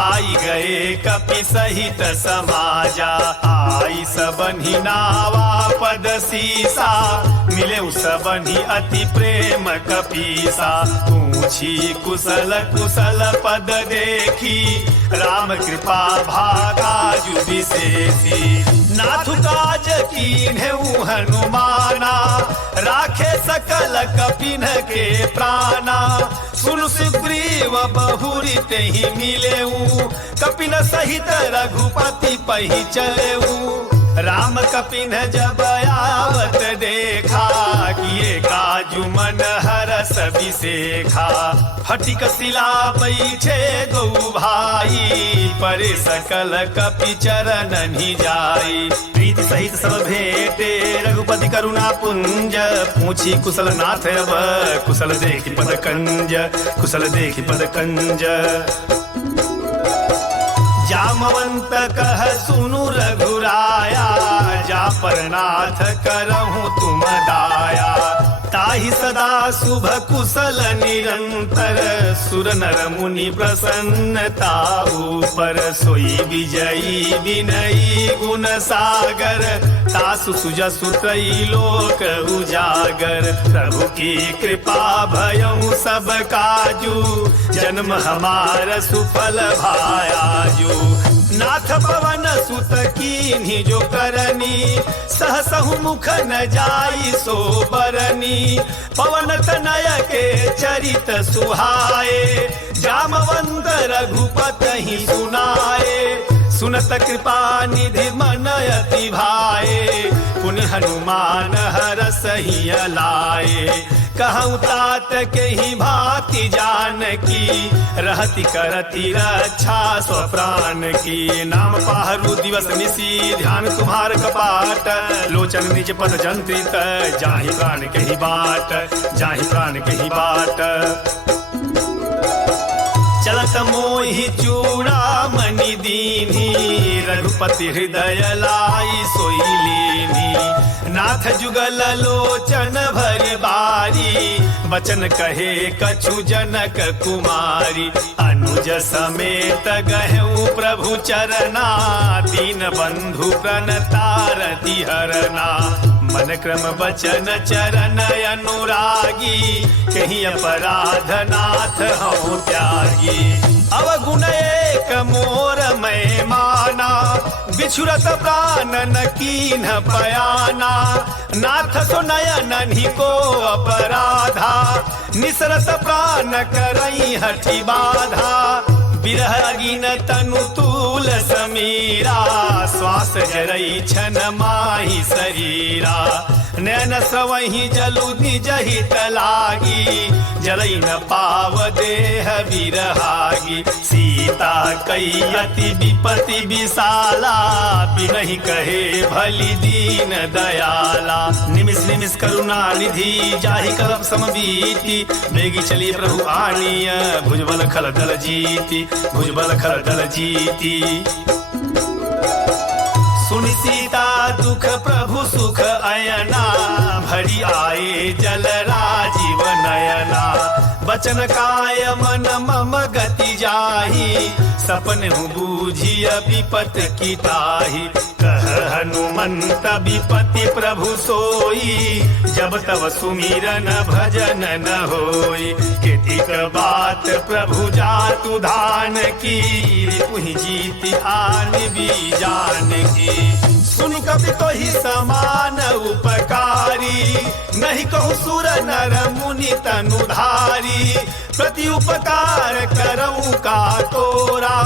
आई गए कपि सहित समाजा। आई सबनि नावा पद सीसा, मिले सबनि अति प्रेम कपीसा। पूछी कुशल कुशल पद देखी, राम कृपा भागा जु विशेषी। नाथ काज कीन्हु हनुमाना, राखे सकल कपिन के प्राणा। सुन सुग्रीव बहुरी तेहि मिलेऊ, कपिन सहित रघुपति पहि चलेऊ। राम कपिन जब आवत देखा, किए काजु मन हरस विसेखा। फटिक शिला बैठे गौ भाई, परे सकल कपि चरणनि जाई। प्रीति सहित सब भेटे रघुपति करुणा पुंज, पूछी कुशल नाथ अब कुशल देखि पद कंज। कुशल देखि पद कंज जामवंत कह सुनु रघुराया, जा पर नाथ करहूँ तुम दाया। ताहि सदा शुभ कुशल निरंतर, सुर नर मुनि प्रसन्नता ऊपर। सोई विजयी विनयी गुण सागर, तासु सुजसु त्रैलोक उजागर। प्रभु की कृपा भयउ सब काजू, जन्म हमार सुफल भायाजू। नाथ पवन सुत कीन्ही जो करनी, सहसहु मुख न जाई सो बरनी। पवन तनय के चरित सुहाए, जामवंत रघुपति सुनाए। सुनत कृपा निधि मन अति भाए, पुनि हनुमान हरसहि लाए। कहूँ तात के ही भांति जानकी, रहति करति रक्षा स्वप्राण की। नाम पाहरु दिवस निसी, ध्यान तुम्हार कपाट। लोचन निज पद जंत्रित, जाहि प्राण के ही बाट। जाहि प्राण के ही बाट। चलत मोहि चूड़ामणि दीन्ही, रघुपति हृदय लाई सोई लीन्ही। नाथ जुगल लोचन भरि बारी, बचन कहे कछु जनक कुमारी। अनुज समेत गहु प्रभु चरना, दीन बंधु प्रणतारति हरना। मन क्रम बचन चरण अनुरागी, कहीं अपराध नाथ हूँ त्यागी। अवगुण एक मोर मैं माना, बिछुरत प्राण न कीन्ह बयाना। नाथ सो नयन को अपराधा, निसरत प्राण करई हठि बाधा। बिरह अगिन तनु तूल समीरा, श्वास जरई छन माही शरीरा। नैन स्रवहि जलु निज हित लागी, जलई न पाव देह बिरहागी। सीता कई अति विपति विशाला, बिनहि कहे भली दीन दयाला। निमिष निमिष करुणा निधि, जाहि करब समबीति। बेगी चली प्रभु आनिय, भुजबल खल दल जीति। भुजबल खल दल जीति। सुनि सीता दुख प्रभु सुख अयना, भरी आए जल राजीव नयना। बचन काय मन मम गति जाहि, सपन बूझिय विपत की ताहि। कह हनुमंत विपति प्रभु सोई, जब तब सुमिरन भजन न होई। केतिक बात प्रभु जातु धान की, पुहि जीति आन भी जान की। सुन कपि तोहि समान उपकारी, नहीं कहु सुर नर मुनि तनुधारी। प्रति उपकार करऊँ का तोरा,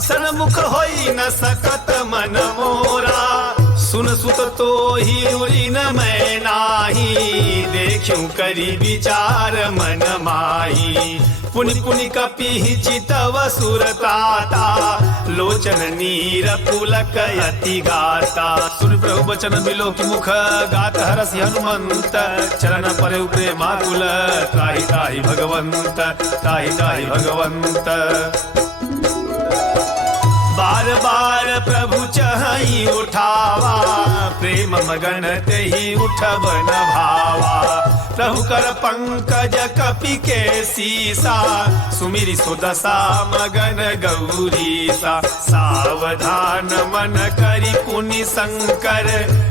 सन्मुख होई न सकत मन मोरा। सुन सुत तो ही उरिन मैं नाही, देखूं करी विचार मन माही। पुनि पुनि कपि चितव सुरताता, लोचन नीर पुलक यति गाता। सुन प्रभु बचन बिलो की मुख, गात हरसि हनुमंत। चरण परे प्रेमाकुल, त्राहि त्राहि भगवंत। त्राहि त्राहि भगवंत। बार बार प्रभु चहई उठावा, प्रेम मगन तेहि उठब न भावा। प्रभु कर पंकज कपि के सीसा, सुमिरि सुदशा मगन गौरीसा। सावधान मन करि पुनि शंकर,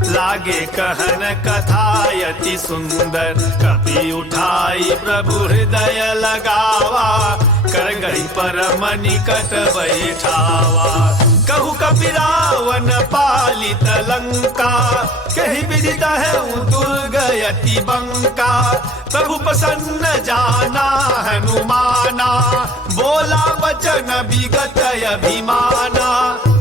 लागे कहन कथायति सुंदर। कपि उठाई प्रभु हृदय लगावा, कर गई परम निकट बैठावा। कहु कपि रावण पालित लंका, कही विदित है दुर्गयति बंका। प्रभु प्रसन्न जाना हनुमाना, बोला वचन विगत अभिमाना।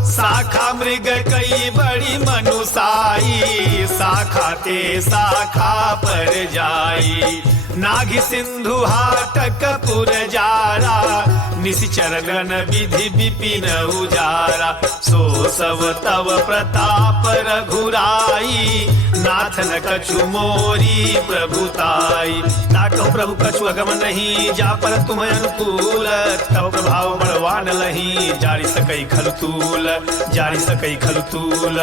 शाखा मृग कई बड़ी मनुसाई, शाखा ते शाखा पर जाई। नाघि सिंधु हाटक पुर जारा, निशिचर गण विधि विपिन उजारा। सो सब तव प्रताप रघुराई, नाथ न कछु मोरी प्रभुताई। ताकहु प्रभु कछु अगम नहीं, जा पर तुम अनुकूल। तव प्रभाव बड़वान लही, जारी सकई खलतूल, जारी सकई खलतूल।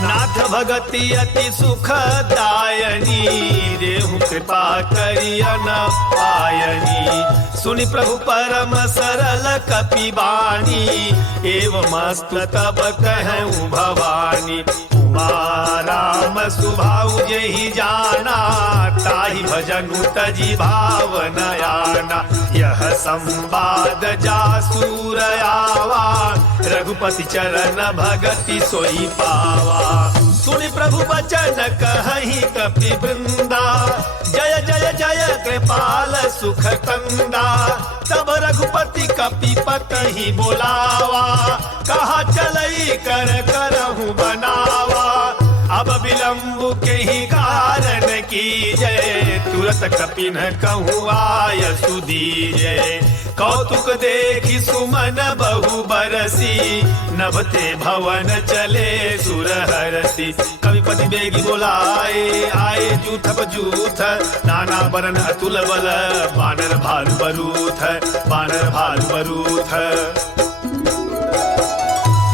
नाथ भगति अति सुखदायनी, देहु कृपा करिय न पायनी। सुनि प्रभु परम सरल कपि बानी, एवमस्तु तब कहूँ भवानी। उमा राम सुभाउ जेहि जाना, ताहि भजनु तजि भावन आना। यह संवाद जासुर आवा, रघुपति चरण भगति सोई पावा। सुनि प्रभु बचन कहहि कपि वृंदा, जय जय जय कृपाल सुख कंदा। तब रघुपति कपि पतहि बोलावा, कहा चलई कर करहु बनावा। अब विलंब के ही कारण कीजय, तुरत कपिन कहूँ आय सुदीजय। कौतुक देखी सुमन बहु बरसी, नभते भवन चले सुर हरसी। कविपति बेगी बोलाए, आए जूथ बजूथ, नाना बरन अतुल बल। बानर भालु बरूथ, बानर भालु बरूथ।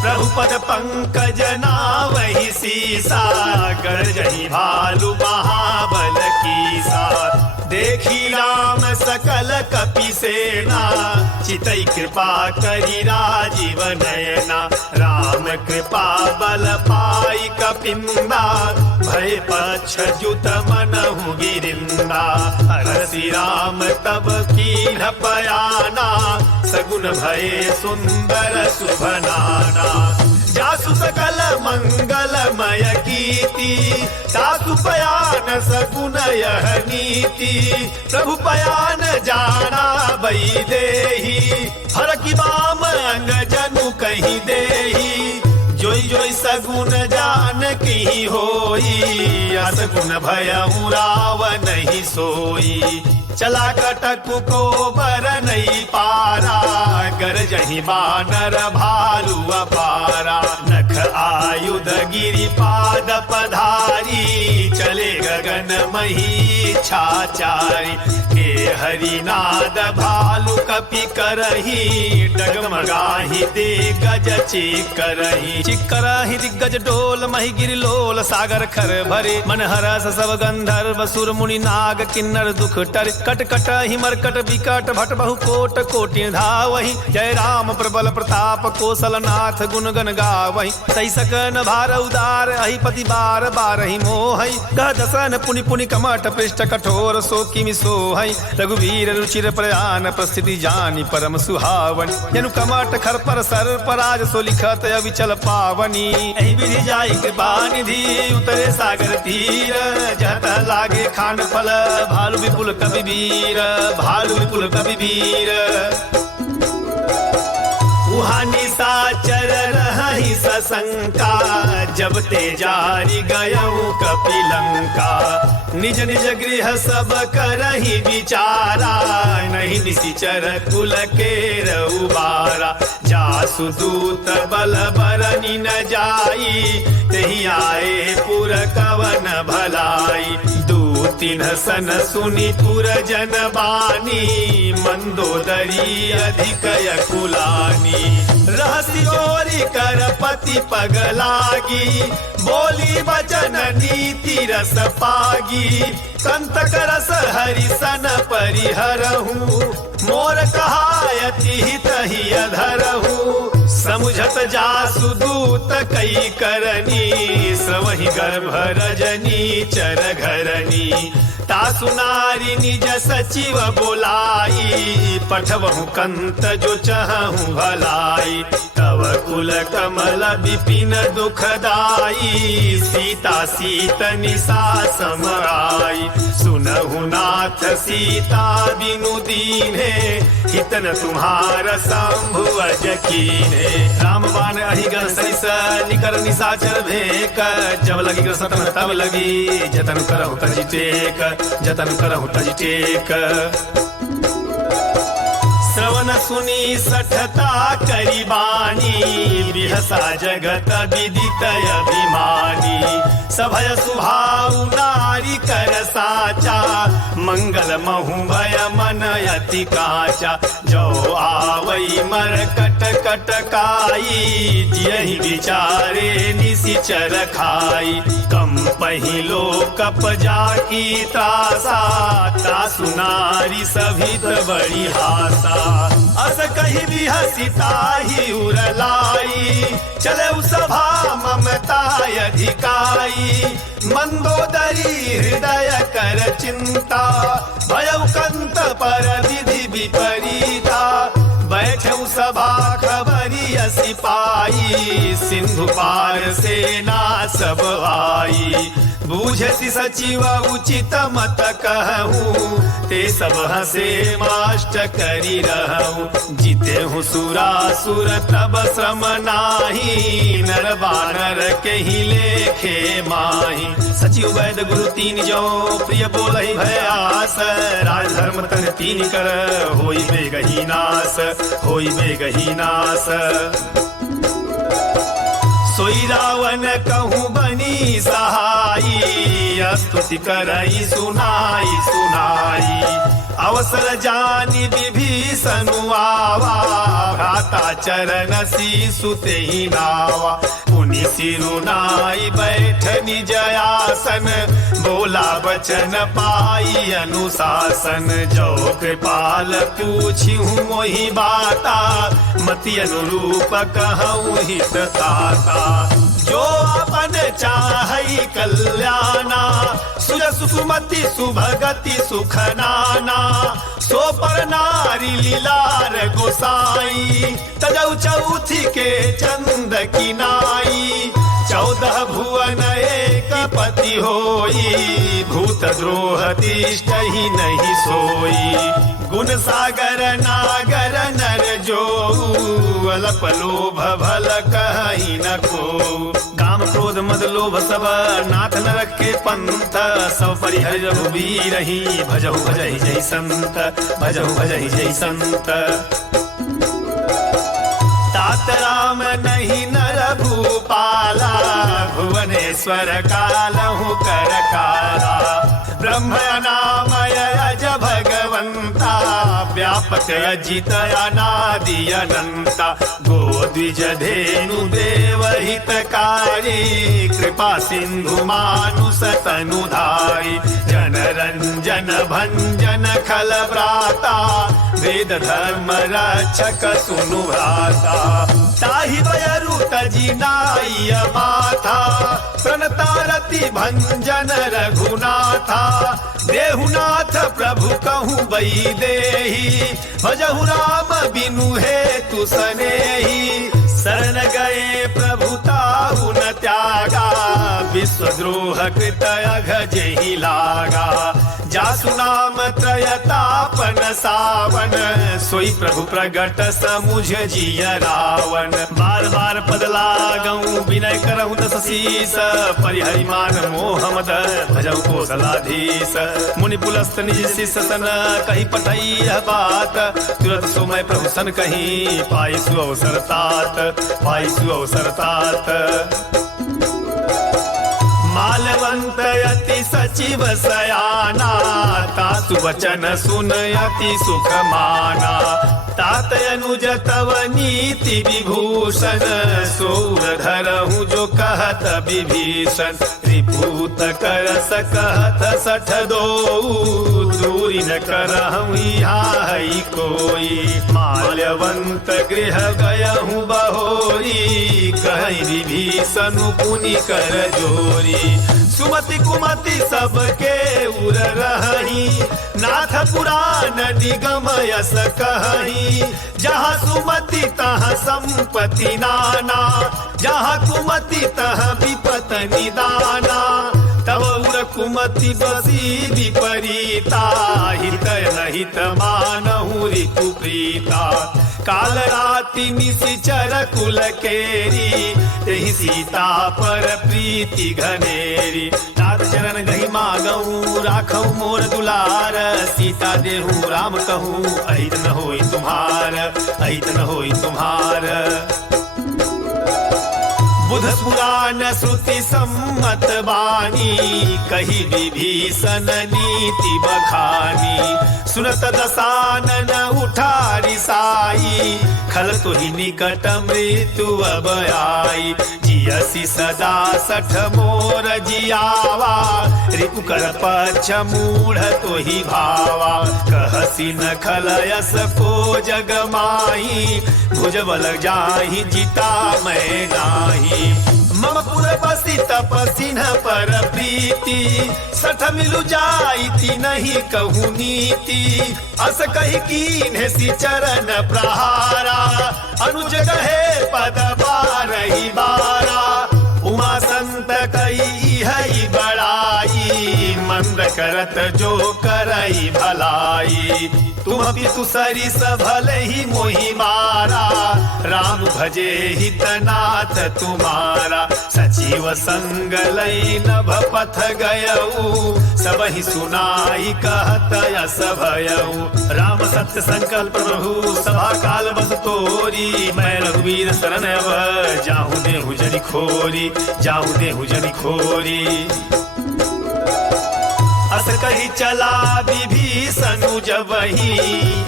प्रभु पद पंकज नावहि सीसा, गरजहि भालु महाबल कीसा। देखी राम सकल कपि सेना, चितई कृपा करि राजीव नयना। राम कृपा बल पाई कपिंदा, भय पक्ष जुत मनहु गिरिंदा। हरसि राम तब कीन्ह पयाना, सगुन भये सुंदर शुभनाना। जासु सकल मंगलमय कीर्ति, तासु पयान सगुन यह नीति। प्रभु पयान जाना बई देही, हर की बाम अंग जनु कहीं देही। जोई जोई सगुन जान की होई, असगुन भयउ रावण नहीं सोई। चला कटक को बर नहीं पारा, गरजहि बानर भालु अपारा। नख आयुध गिरि पाद पधारी, चले गगन मही छाचारी। के हरिनाद भालु कपि करही, डगमगाहि दिग्गज चिकरही। चिकरहि दिग्गज डोल, मही गिरि लोल सागर खर भरे। मन हरस सब गंधर्व सुर मुनि नाग किन्नर दुख टर। कट कट ही मरकट विकट भट बहु कोट कोटि धावहि। जय राम प्रबल प्रताप कौशलनाथ गुण गण गावहि। तै सकन भार उदार अहिपति बार बारहि मोहहि। कह दसन पुनि पुनि कमठ पृष्ठ कठोर सो किमि सोहहि। रघुवीर रुचिर प्रयान प्रस्थिति जानि परम सुहावनि। जनु कमठ खर पर सर पराज सो लिखत अविचल पावनी। एहि विधि जाई कृपा निधि उतरे सागर तीर। जहत लागे खांड फल भालु विपुल कवि वीर। भालु विपुल कवि वीर। उहाँ निशाचर रहि सशंका। जब ते जारी गयऊ कपिलंका। निज निज गृह सब करहि विचारा। नहीं निशिचर कुल के रउबारा। जासु दूत बल बरनि न जाई। तेहि आए पुर कवन भलाई। दूत तिन्ह सन सुनि पुरजन बानी, मंदोदरी अधिक यकुलानी। रहसी चोरी कर पति पग लागी, बोली वचन नीति रस पागी। कंतक रस हरि सन परिहरहूँ, मोर कहायति हित ही अधरहूँ। समुझत जासु दूत कई करनी, स्रवहि गर्भ रजनी चर घरनी। तासु नारी निज सचिव बोलाई, पठवहु कंत जो चहु भलाई। तव कुल कमल विपिन दुखदाई, सीता सीत निसा समराई। सुनहु नाथ सीता बिनु दीन्हे, हितन तुम्हार शंभु अज कीन्हे। राम बाण अहिगन सरिस निकर निशाचर भेक, जब लगी कृष्ण तब लगी जतन करहु तज टेक, जतन करहु तज टेक। श्रवण सुनी सठता करी बानी, बिहसा जगत विदित अभिमानी। सभय सुभाउ नारी कर साचा, मंगल महु भय मन अति काचा। जो आवई मर कट कट काई, यही विचारे निशिचर खाई। कम पहिलो कप जाकी त्रासा, तासु नारी सभित बड़ी हासा। अस कही भी हसिता ही उरलाई, चले सभा ममता अधिकाई। मंदोदरी हृदय कर चिंता, भयउ कंत पर विधि विपरीता। बैठऊ सभा खबरी सिपाही, सिंधु पार सेना सब आई। बूझसी सचिव उचित मत कहूँ, ते सब हसे माष्ट करी रहूँ। जीते हूँ सुरासुर तब श्रम नाही, नर बानर के ही लेखे माही। सचिव वैद गुरु तीन जो प्रिय बोलहि भयास, राजधर्म तन तीन कर होई बेगही नास, होई बेगही नास। सोई रावण कहूँ बनी सहाई, स्तुति करई सुनाई सुनाई। अवसर जानी विभीषण आवा, भ्राता चरण शीशु तेहि नावा। पुनि सिरुनाई बैठ निज आसन, बोला वचन पाई अनुशासन। जो कृपाल पूछिहु मोहि बाता, मति अनुरूप कहूँ हित ताता। जो अपन चाहई कल्याणा, सुजसु सुमति सुभगति सुख नाना। सो पर नारी लीलार गोसाई, तजौ चौथी के चंद की नाई। 14 भुवन एक पति होई, भूत द्रोह तिष्ठ ही नहीं सोई। गुण सागर नागर नर जो, अल्प लोभ भल कहि न को। काम क्रोध मद लोभ सब नाथ न रखे पंथ, सब परिहर रघुबीर ही। भजहु भजहि जय संत, भजहु भजहि जय संत। तात राम नहीं नर भूपाला, भुवनेश्वर कालहु कर काला। ब्रह्म नामय अज भगवंता, व्यापक अजित अनादि अनंता। गोद्विज धेनु देव हितकारी, कृपा सिंधु मानुष तनुधारी। जन रंजन भंजन खल व्राता, वेद धर्म रक्षक सुनु भ्राता। ताहि बयरु तजि नाई माथा, प्रणतारति भंजन रघुनाथा। देहुनाथ प्रभु कहूँ बई देही, भजहु राम बिनु हेतु सनेही। शरण गए प्रभु ताहु न त्यागा, विश्वद्रोह कृत अघ जेहि लागा। जासु नाम त्रयतापन सावन, सोई प्रभु प्रगट समुझ जिय रावण। बार बार पद लागऊं विनय करहु दस शीस, परिहरि मान मोह मद भजहु कौशलाधीश। मुनि पुलस्त निज शिष्य सन, कही पठई यह बात। तुरत सोमय प्रभु सन कही, पाई सु अवसर तात, पाई सु अवसर तात। मालवंत अति सचिव सयाना, तासु वचन सुन अति सुख माना। तात अनुज तव नीति विभूषण, सौर धरहु जो कहत विभीषण। त्रिपूत कर सकहत सठ दो, दूरी न करहु यहाँ है कोई। माल्यवंत गृह गयहु बहोरी, कहि विभीषण पुनि कर जोरी। सुमति कुमति सबके उर रही, नाथ पुराण निगम यस कही। जहाँ सुमति तहाँ संपत्ति नाना, जहाँ कुमति तहाँ विपत निदाना। तब उर कुमति बसी विपरीता, हित नहित मानहु रिपु प्रीता। काल राति निशिचर कुल केरी, एहि सीता पर प्रीति घनेरी। तात चरण गहि मागऊँ, राखऊ मोर दुलार। सीता देहु राम कहूँ, अहित न होई तुम्हार, अहित न होई तुम्हार। बुध पुराण श्रुति सम्मत वाणी, कही विभीषण नीति बखानी। सुनत दसानन उठा रिसाई, खल तुहि निकट मृत्यु अब आई। जियसि सदा सठ मोर जियावा, रिपु कर पक्ष मूढ़ तुहि भावा। कहसी न खलयस को जग माही, भुजबल जाहि जिता मैं नाही। मम पुर बसी तपसिन पर प्रीति, सठ मिलु जाइति नहीं कहूँ नीति। अस कही कीन्हे सि चरण प्रहारा, अनुज कहे पद बारहि बारा। उमा संत कही है बड़ाई, मंद करत जो करई भलाई। तुम पितु सरिस भले ही मोहि मारा, राम भजे हितनाथ तुम्हारा। सचिव संग लई नभ पथ गयऊ, सबहि सुनाई कहत यस भयऊ। राम सत्य संकल्प प्रभु सभा काल बस तोरी। मैं रघुवीर शरण अब जाहु देहु जनि खोरी, जाहु देहु जनि खोरी। अस कही चला विभीषण जबहि,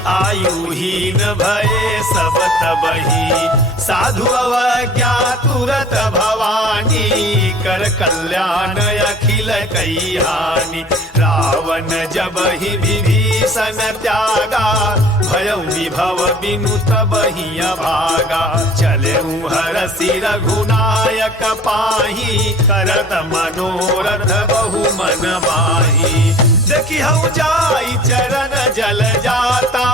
आयुहीन भये सब तबहि। साधु अवज्ञा तुरत भवानी, कर कल्याण अखिल कई हानि। रावण जबहि विभीषण त्यागा, भयउ विभव बिनु तबहि अभागा। चलेउ हरषि रघुनायक पाही, करत मनोरथ बहु मन माही। देखी हम जाई चरण जल जाता,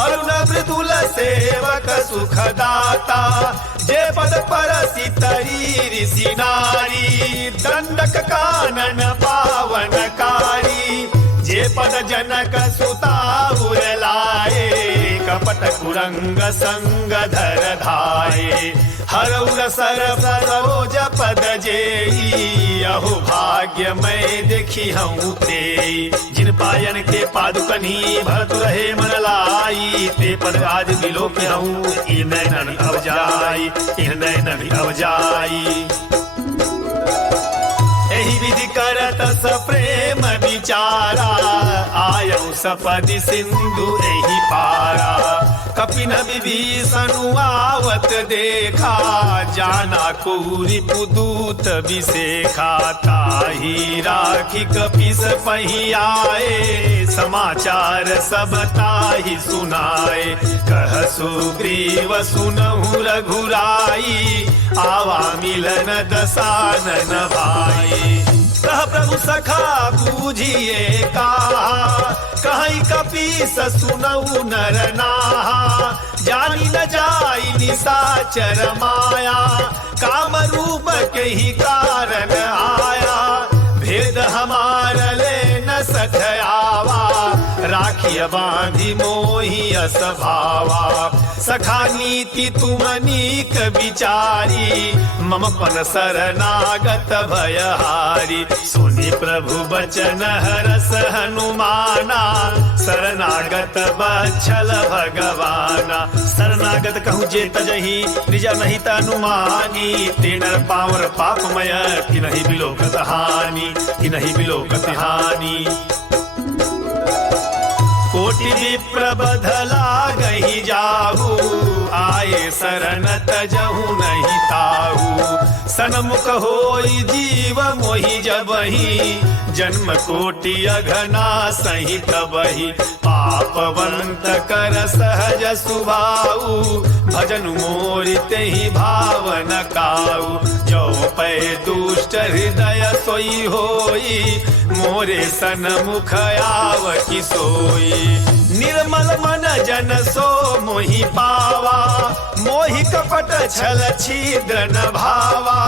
अरुण मृदुल सेवक सुखदाता। जे पद परसि तरी ऋषि नारी, दंडक कानन पावनकारी। जे पद जनक सुता उरलाए, कपट कुरंग संग धर धाये। हरउर सर सरोज पद जेई, अहो भाग्य मैं देखी हूँ तेई। जिन पायन के पादुकनी भरत रहे मन लाई, ते पद आज बिलो के हूँ इन नैनन अब जाई, इन नैनन अब जाई। एहि विधि करत सप्रेम विचारा, आयऊ सपदि सिंधु एहि पारा। कपिन विभीषण आवत देखा, जाना कौरि पुदूत विसेखा। ताहि राखी कपिस पहि आए, समाचार सब ताहि सुनाए। कह सुग्रीव सुनहु रघुराई, आवा मिलन दसानन भाई। कह प्रभु सखा बूझिए कहा, कहीं कपीस सुनऊ नर नाहा। जानी न जाई निशाचर माया, काम रूप के ही कारण आया। भेद हमार ले न सठयावा, राखिय बांधी मोहि असभावा। सखा नीति तुम नीक विचारी, मम पन शरणागत भयहारी। सुनि प्रभु बचन हरस हनुमाना, शरणागत बच्छल भगवाना। शरणागत कहूँ जे तजही निज नहीं तनुमानी। तेनर पावर पापमय कि नहीं बिलोकत हानि, कि नहीं बिलोकत हानि। कोटि विप्र बधला गही जाहू, आए शरण तजहु नहीं ताहू। सनमुख होई जीव मोहि जबहि, जन्म कोटि अघना सही तबहि। पापवंत कर सहज सुभाऊ, भजन मोरि तेहि भावन काऊ। जो पै दुष्ट हृदय सोई होई, मोरे सनमुख आवति सोई। निर्मल मन जन सो मोहि पावा, मोहि कपट छल छिद्र न भावा।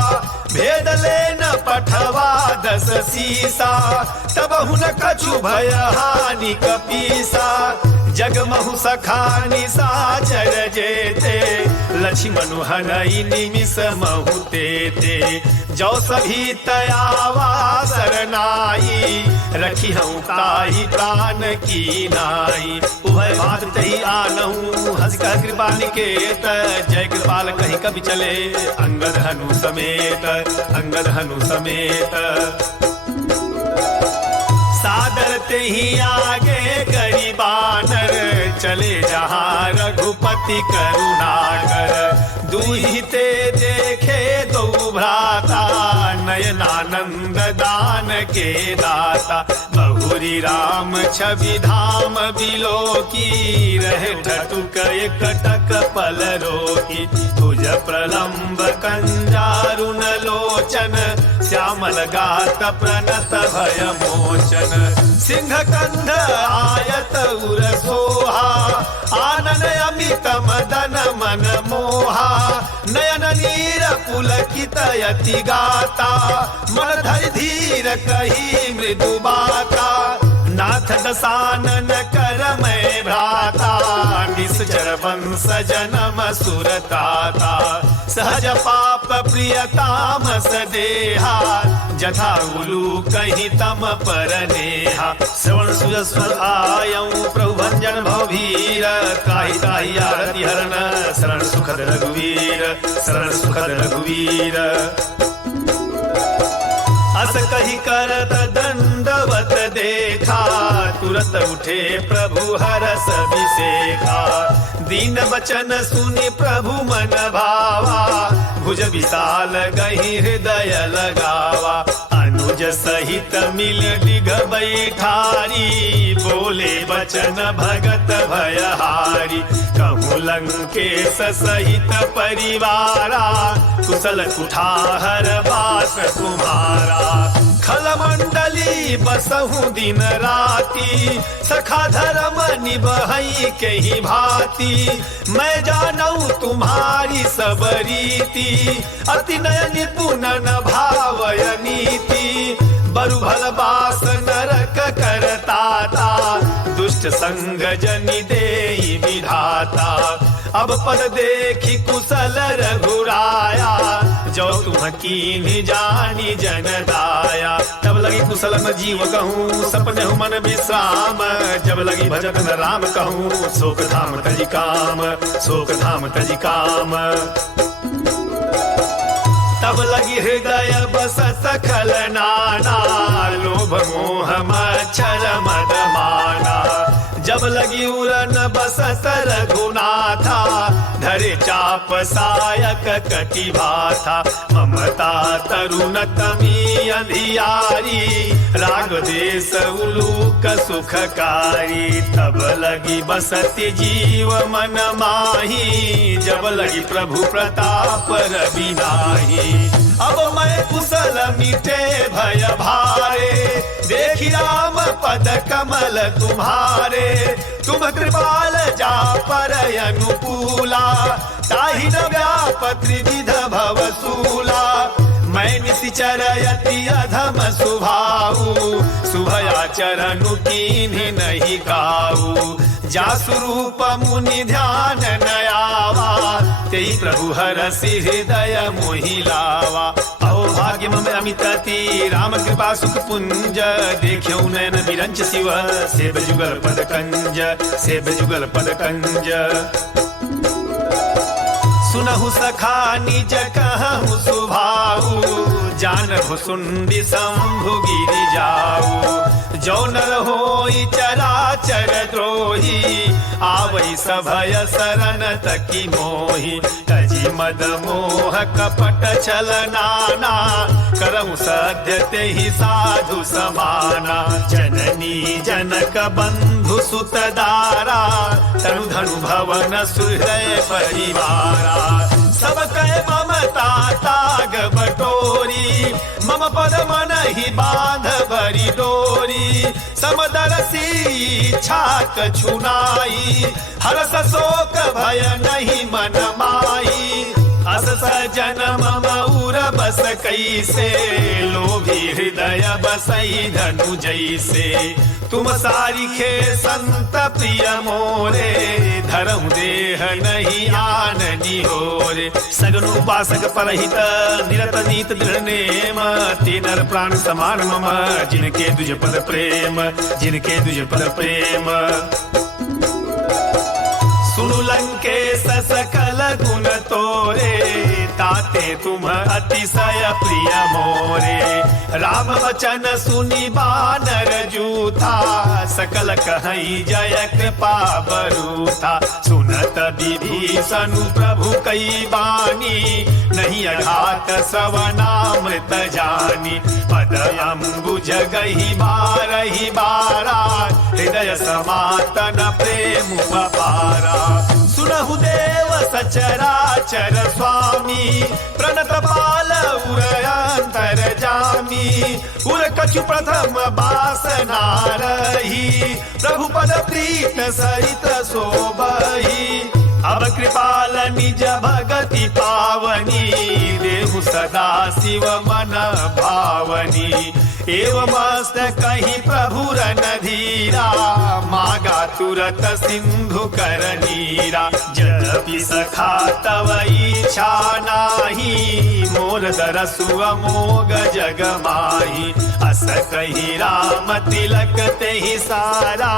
भेद ले न पठवा दस सीसा, तब हुन कछु भय हानि कपीसा। जगमहु सखानि साचर जेते, लक्ष्मण हनई निमिष महु तेते। जो सभी तयावा सरनाई, रखी हूँ ताही प्राण की नाई। उभय भात तही आनहु, हंस कह कृपा निकेत। जय कृपाल कहीं कभी चले, अंगद हनु समेत, अंगद हनु समेत। सादर ते ही आगे गरीबानर, चले जहाँ रघुपति करुणाकर। दुहिते देखे दो भ्राता, नयनानंद दान के दाता। बहुरी राम छवि धाम बिलो की, रहे ठटुक एक टक पल रोकी। भुज प्रलंब कंजारुन लोचन, श्यामल गात प्रणत भय मोचन। सिंह कंध आयत उर सोहा, आनन अमित मदन मन मोहा। नयन नीर पुलकित यति गाता, मन धरि धीर कही मृदु बाता। नाथ दसानन कर मैं भ्राता, निश्चर वंश जनम सुरताता। सहज पाप प्रियतामस देहा, जथा उलू कहीं तम पर नेहा। श्रवण सुजस्वर आयऊं प्रभु भंजन भवभीर, ताहि ताहि आरति हरन शरण सुखद रघुवीर, शरण सुखद रघुवीर। अस कही करत दंडवत देखा, तुरत उठे प्रभु हरस अभिषेका। दीन वचन सुनि प्रभु मन भावा, भुज विशाल गही हृदय लगावा। अनुज सहित मिल डिग बैठारी, बोले वचन भगत भयहारी। कहूँ लंकेश सहित परिवारा, कुशल कुठार बास तुम्हारा। खल मंडली बसहु दिन राती, सखा धर्म निभई के ही भांति। मैं जानऊ तुम्हारी सब रीति, अति नय निपुण न भावय नीति। बरु भल बास नरक करताता, दुष्ट संग जनि देई विधाता। अब पद देखी कुशल रघुराया, जो तुम कीन्ही जानी जन दाया। तब लगी कुशल न जीव कहूँ, सपने हूँ मन विश्राम। जब लगी भजन न राम कहूँ, शोक धाम तजी काम, शोक धाम तजी काम। तब लगी हृदय बसत खल नाना, लोभ मोह मच्छर मद माना। जब लगी उरन बसत रघुनाथा, धरे चाप सायक कटि भाथा। ममता तरुण तमी अंधियारी, राग देश उलूक सुखकारी। तब लगी बसति जीव मन माही, जब लगी प्रभु प्रताप रवि नाही। अब मैं कुशल मिटे भय भारे, देखी राम पद कमल तुम्हारे। तुम कृपाल जा पर अनुकूला, ताहि न व्याप त्रिविध भवसूला। मैं निशिचर यति अधम सुभाऊ, शुभयाचरनु कीन्हि नहीं काऊ। जासु रूप मुनि ध्यान नयावा, तेई प्रभु हरसि हृदय मोहि लावा। अहो सौभाग्य मम अमितति राम कृपा सुख पुंज देख्यौ नयन विरंच शिव सेब जुगल पद कंज सेब जुगल पद कंज सुनहु सखा निज कहु सुभाऊ जानहु सुंदी शंभु गिरि जाऊ जो नर होई चराचर द्रोही आवै सभय शरण तकी मोहि तजी मद मोह कपट छल नाना करहु सद्य तेहि साधु समाना जननी जनक बंधु सुत दारा तनु धनु भवन सुहृदय परिवारा सब कह ममता ताग बटोरी मम पद मन ही बांध भरी डोरी समदरसी छाक छुनाई हरस शोक भय नहीं मन माई अस सजन मम उर बस कैसे लोभी हृदय बसई धनु जैसे तुम सारिखे संत प्रिय मोरे धरम देह नहीं आननी होरे सगन उपासक परहित निरत नीत दृढ़ नेम तीनर प्राण समान मम जिनके तुझ पद प्रेम जिनके तुझ पद प्रेम सुनु लंकेश सकल गुण तोरे ताते तुम अतिशय प्रिय मोरे राम वचन सुनि बानर जूथा सकल कहई जय कृपा बरूथा सुनत विभीषण प्रभु कई बानी नहीं अघात सवनामृत जानी पद अम्बुज गही बारही बारा हृदय समातन प्रेम अपारा सुनहु देव सचराचर स्वामी प्रणत पाल उरयांतर जामी उर कछु प्रथम बासना रही प्रभु पद प्रीत सहित सोबही अब कृपाल निज भगति पावनी देहु सदा शिव मन भावनी एवं मस्त कहीं प्रभु रन धीरा मागा तुरत सिंधु कर नीरा जपि सखा तव इच्छा नाही मोर दरसु अमोघ जग माही अस कही राम तिलक तेहि सारा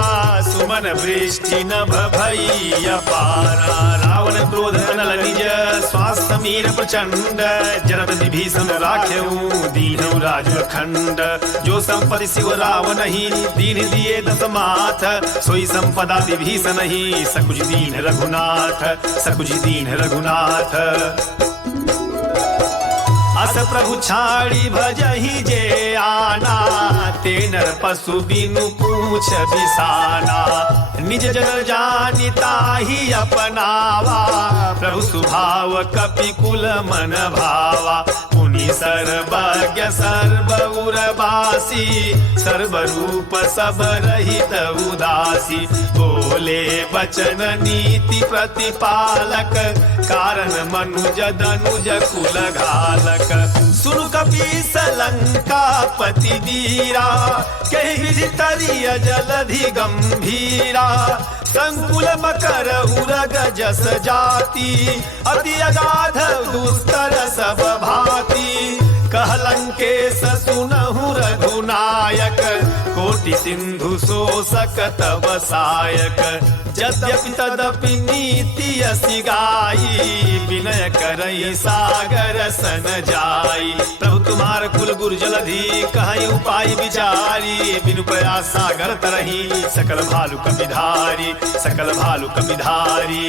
सुमन वृष्टि नभ भई अपारा रावण क्रोध नल निज श्वास समीर प्रचंड जरद विभीषण राख्यऊ दीनऊ राज अखंड जो संपत्ति शिव रावण ही दीन दिए दस माथ सोई संपदा विभीषण ही सकुच दीन रघुनाथ सकुच दीन रघुनाथ अस प्रभु छाड़ी भजहि जे आना ते नर पशु बिनु पूछ बिसाना निज जन जानि ताहि अपनावा प्रभु स्वभाव कपि कुल मन भावा मुनि सर्वज्ञ सर्व उर्वासी सर्व रूप सब रहित उदासी बोले वचन नीति प्रतिपालक कारण मनुज दनुज कुल घालक सुनु कपीस लंका पति वीरा कहि तरिय जलधि गंभीरा संकुल मकर उरग जस जाति अति अगाध दुस्तर सब भांति कहलंकेश सुनहु रघुनायक कोटि सिंधु शोषक तव सायक यद्यपि तदपि नीति असि गाई विनय करई सागर सन जाई प्रभु तुम्हार कुल गुरु जलधि कहई उपाय विचारी बिनु प्रयास सागर तरही सकल भालु कपिधारी सकल भालु कपिधारी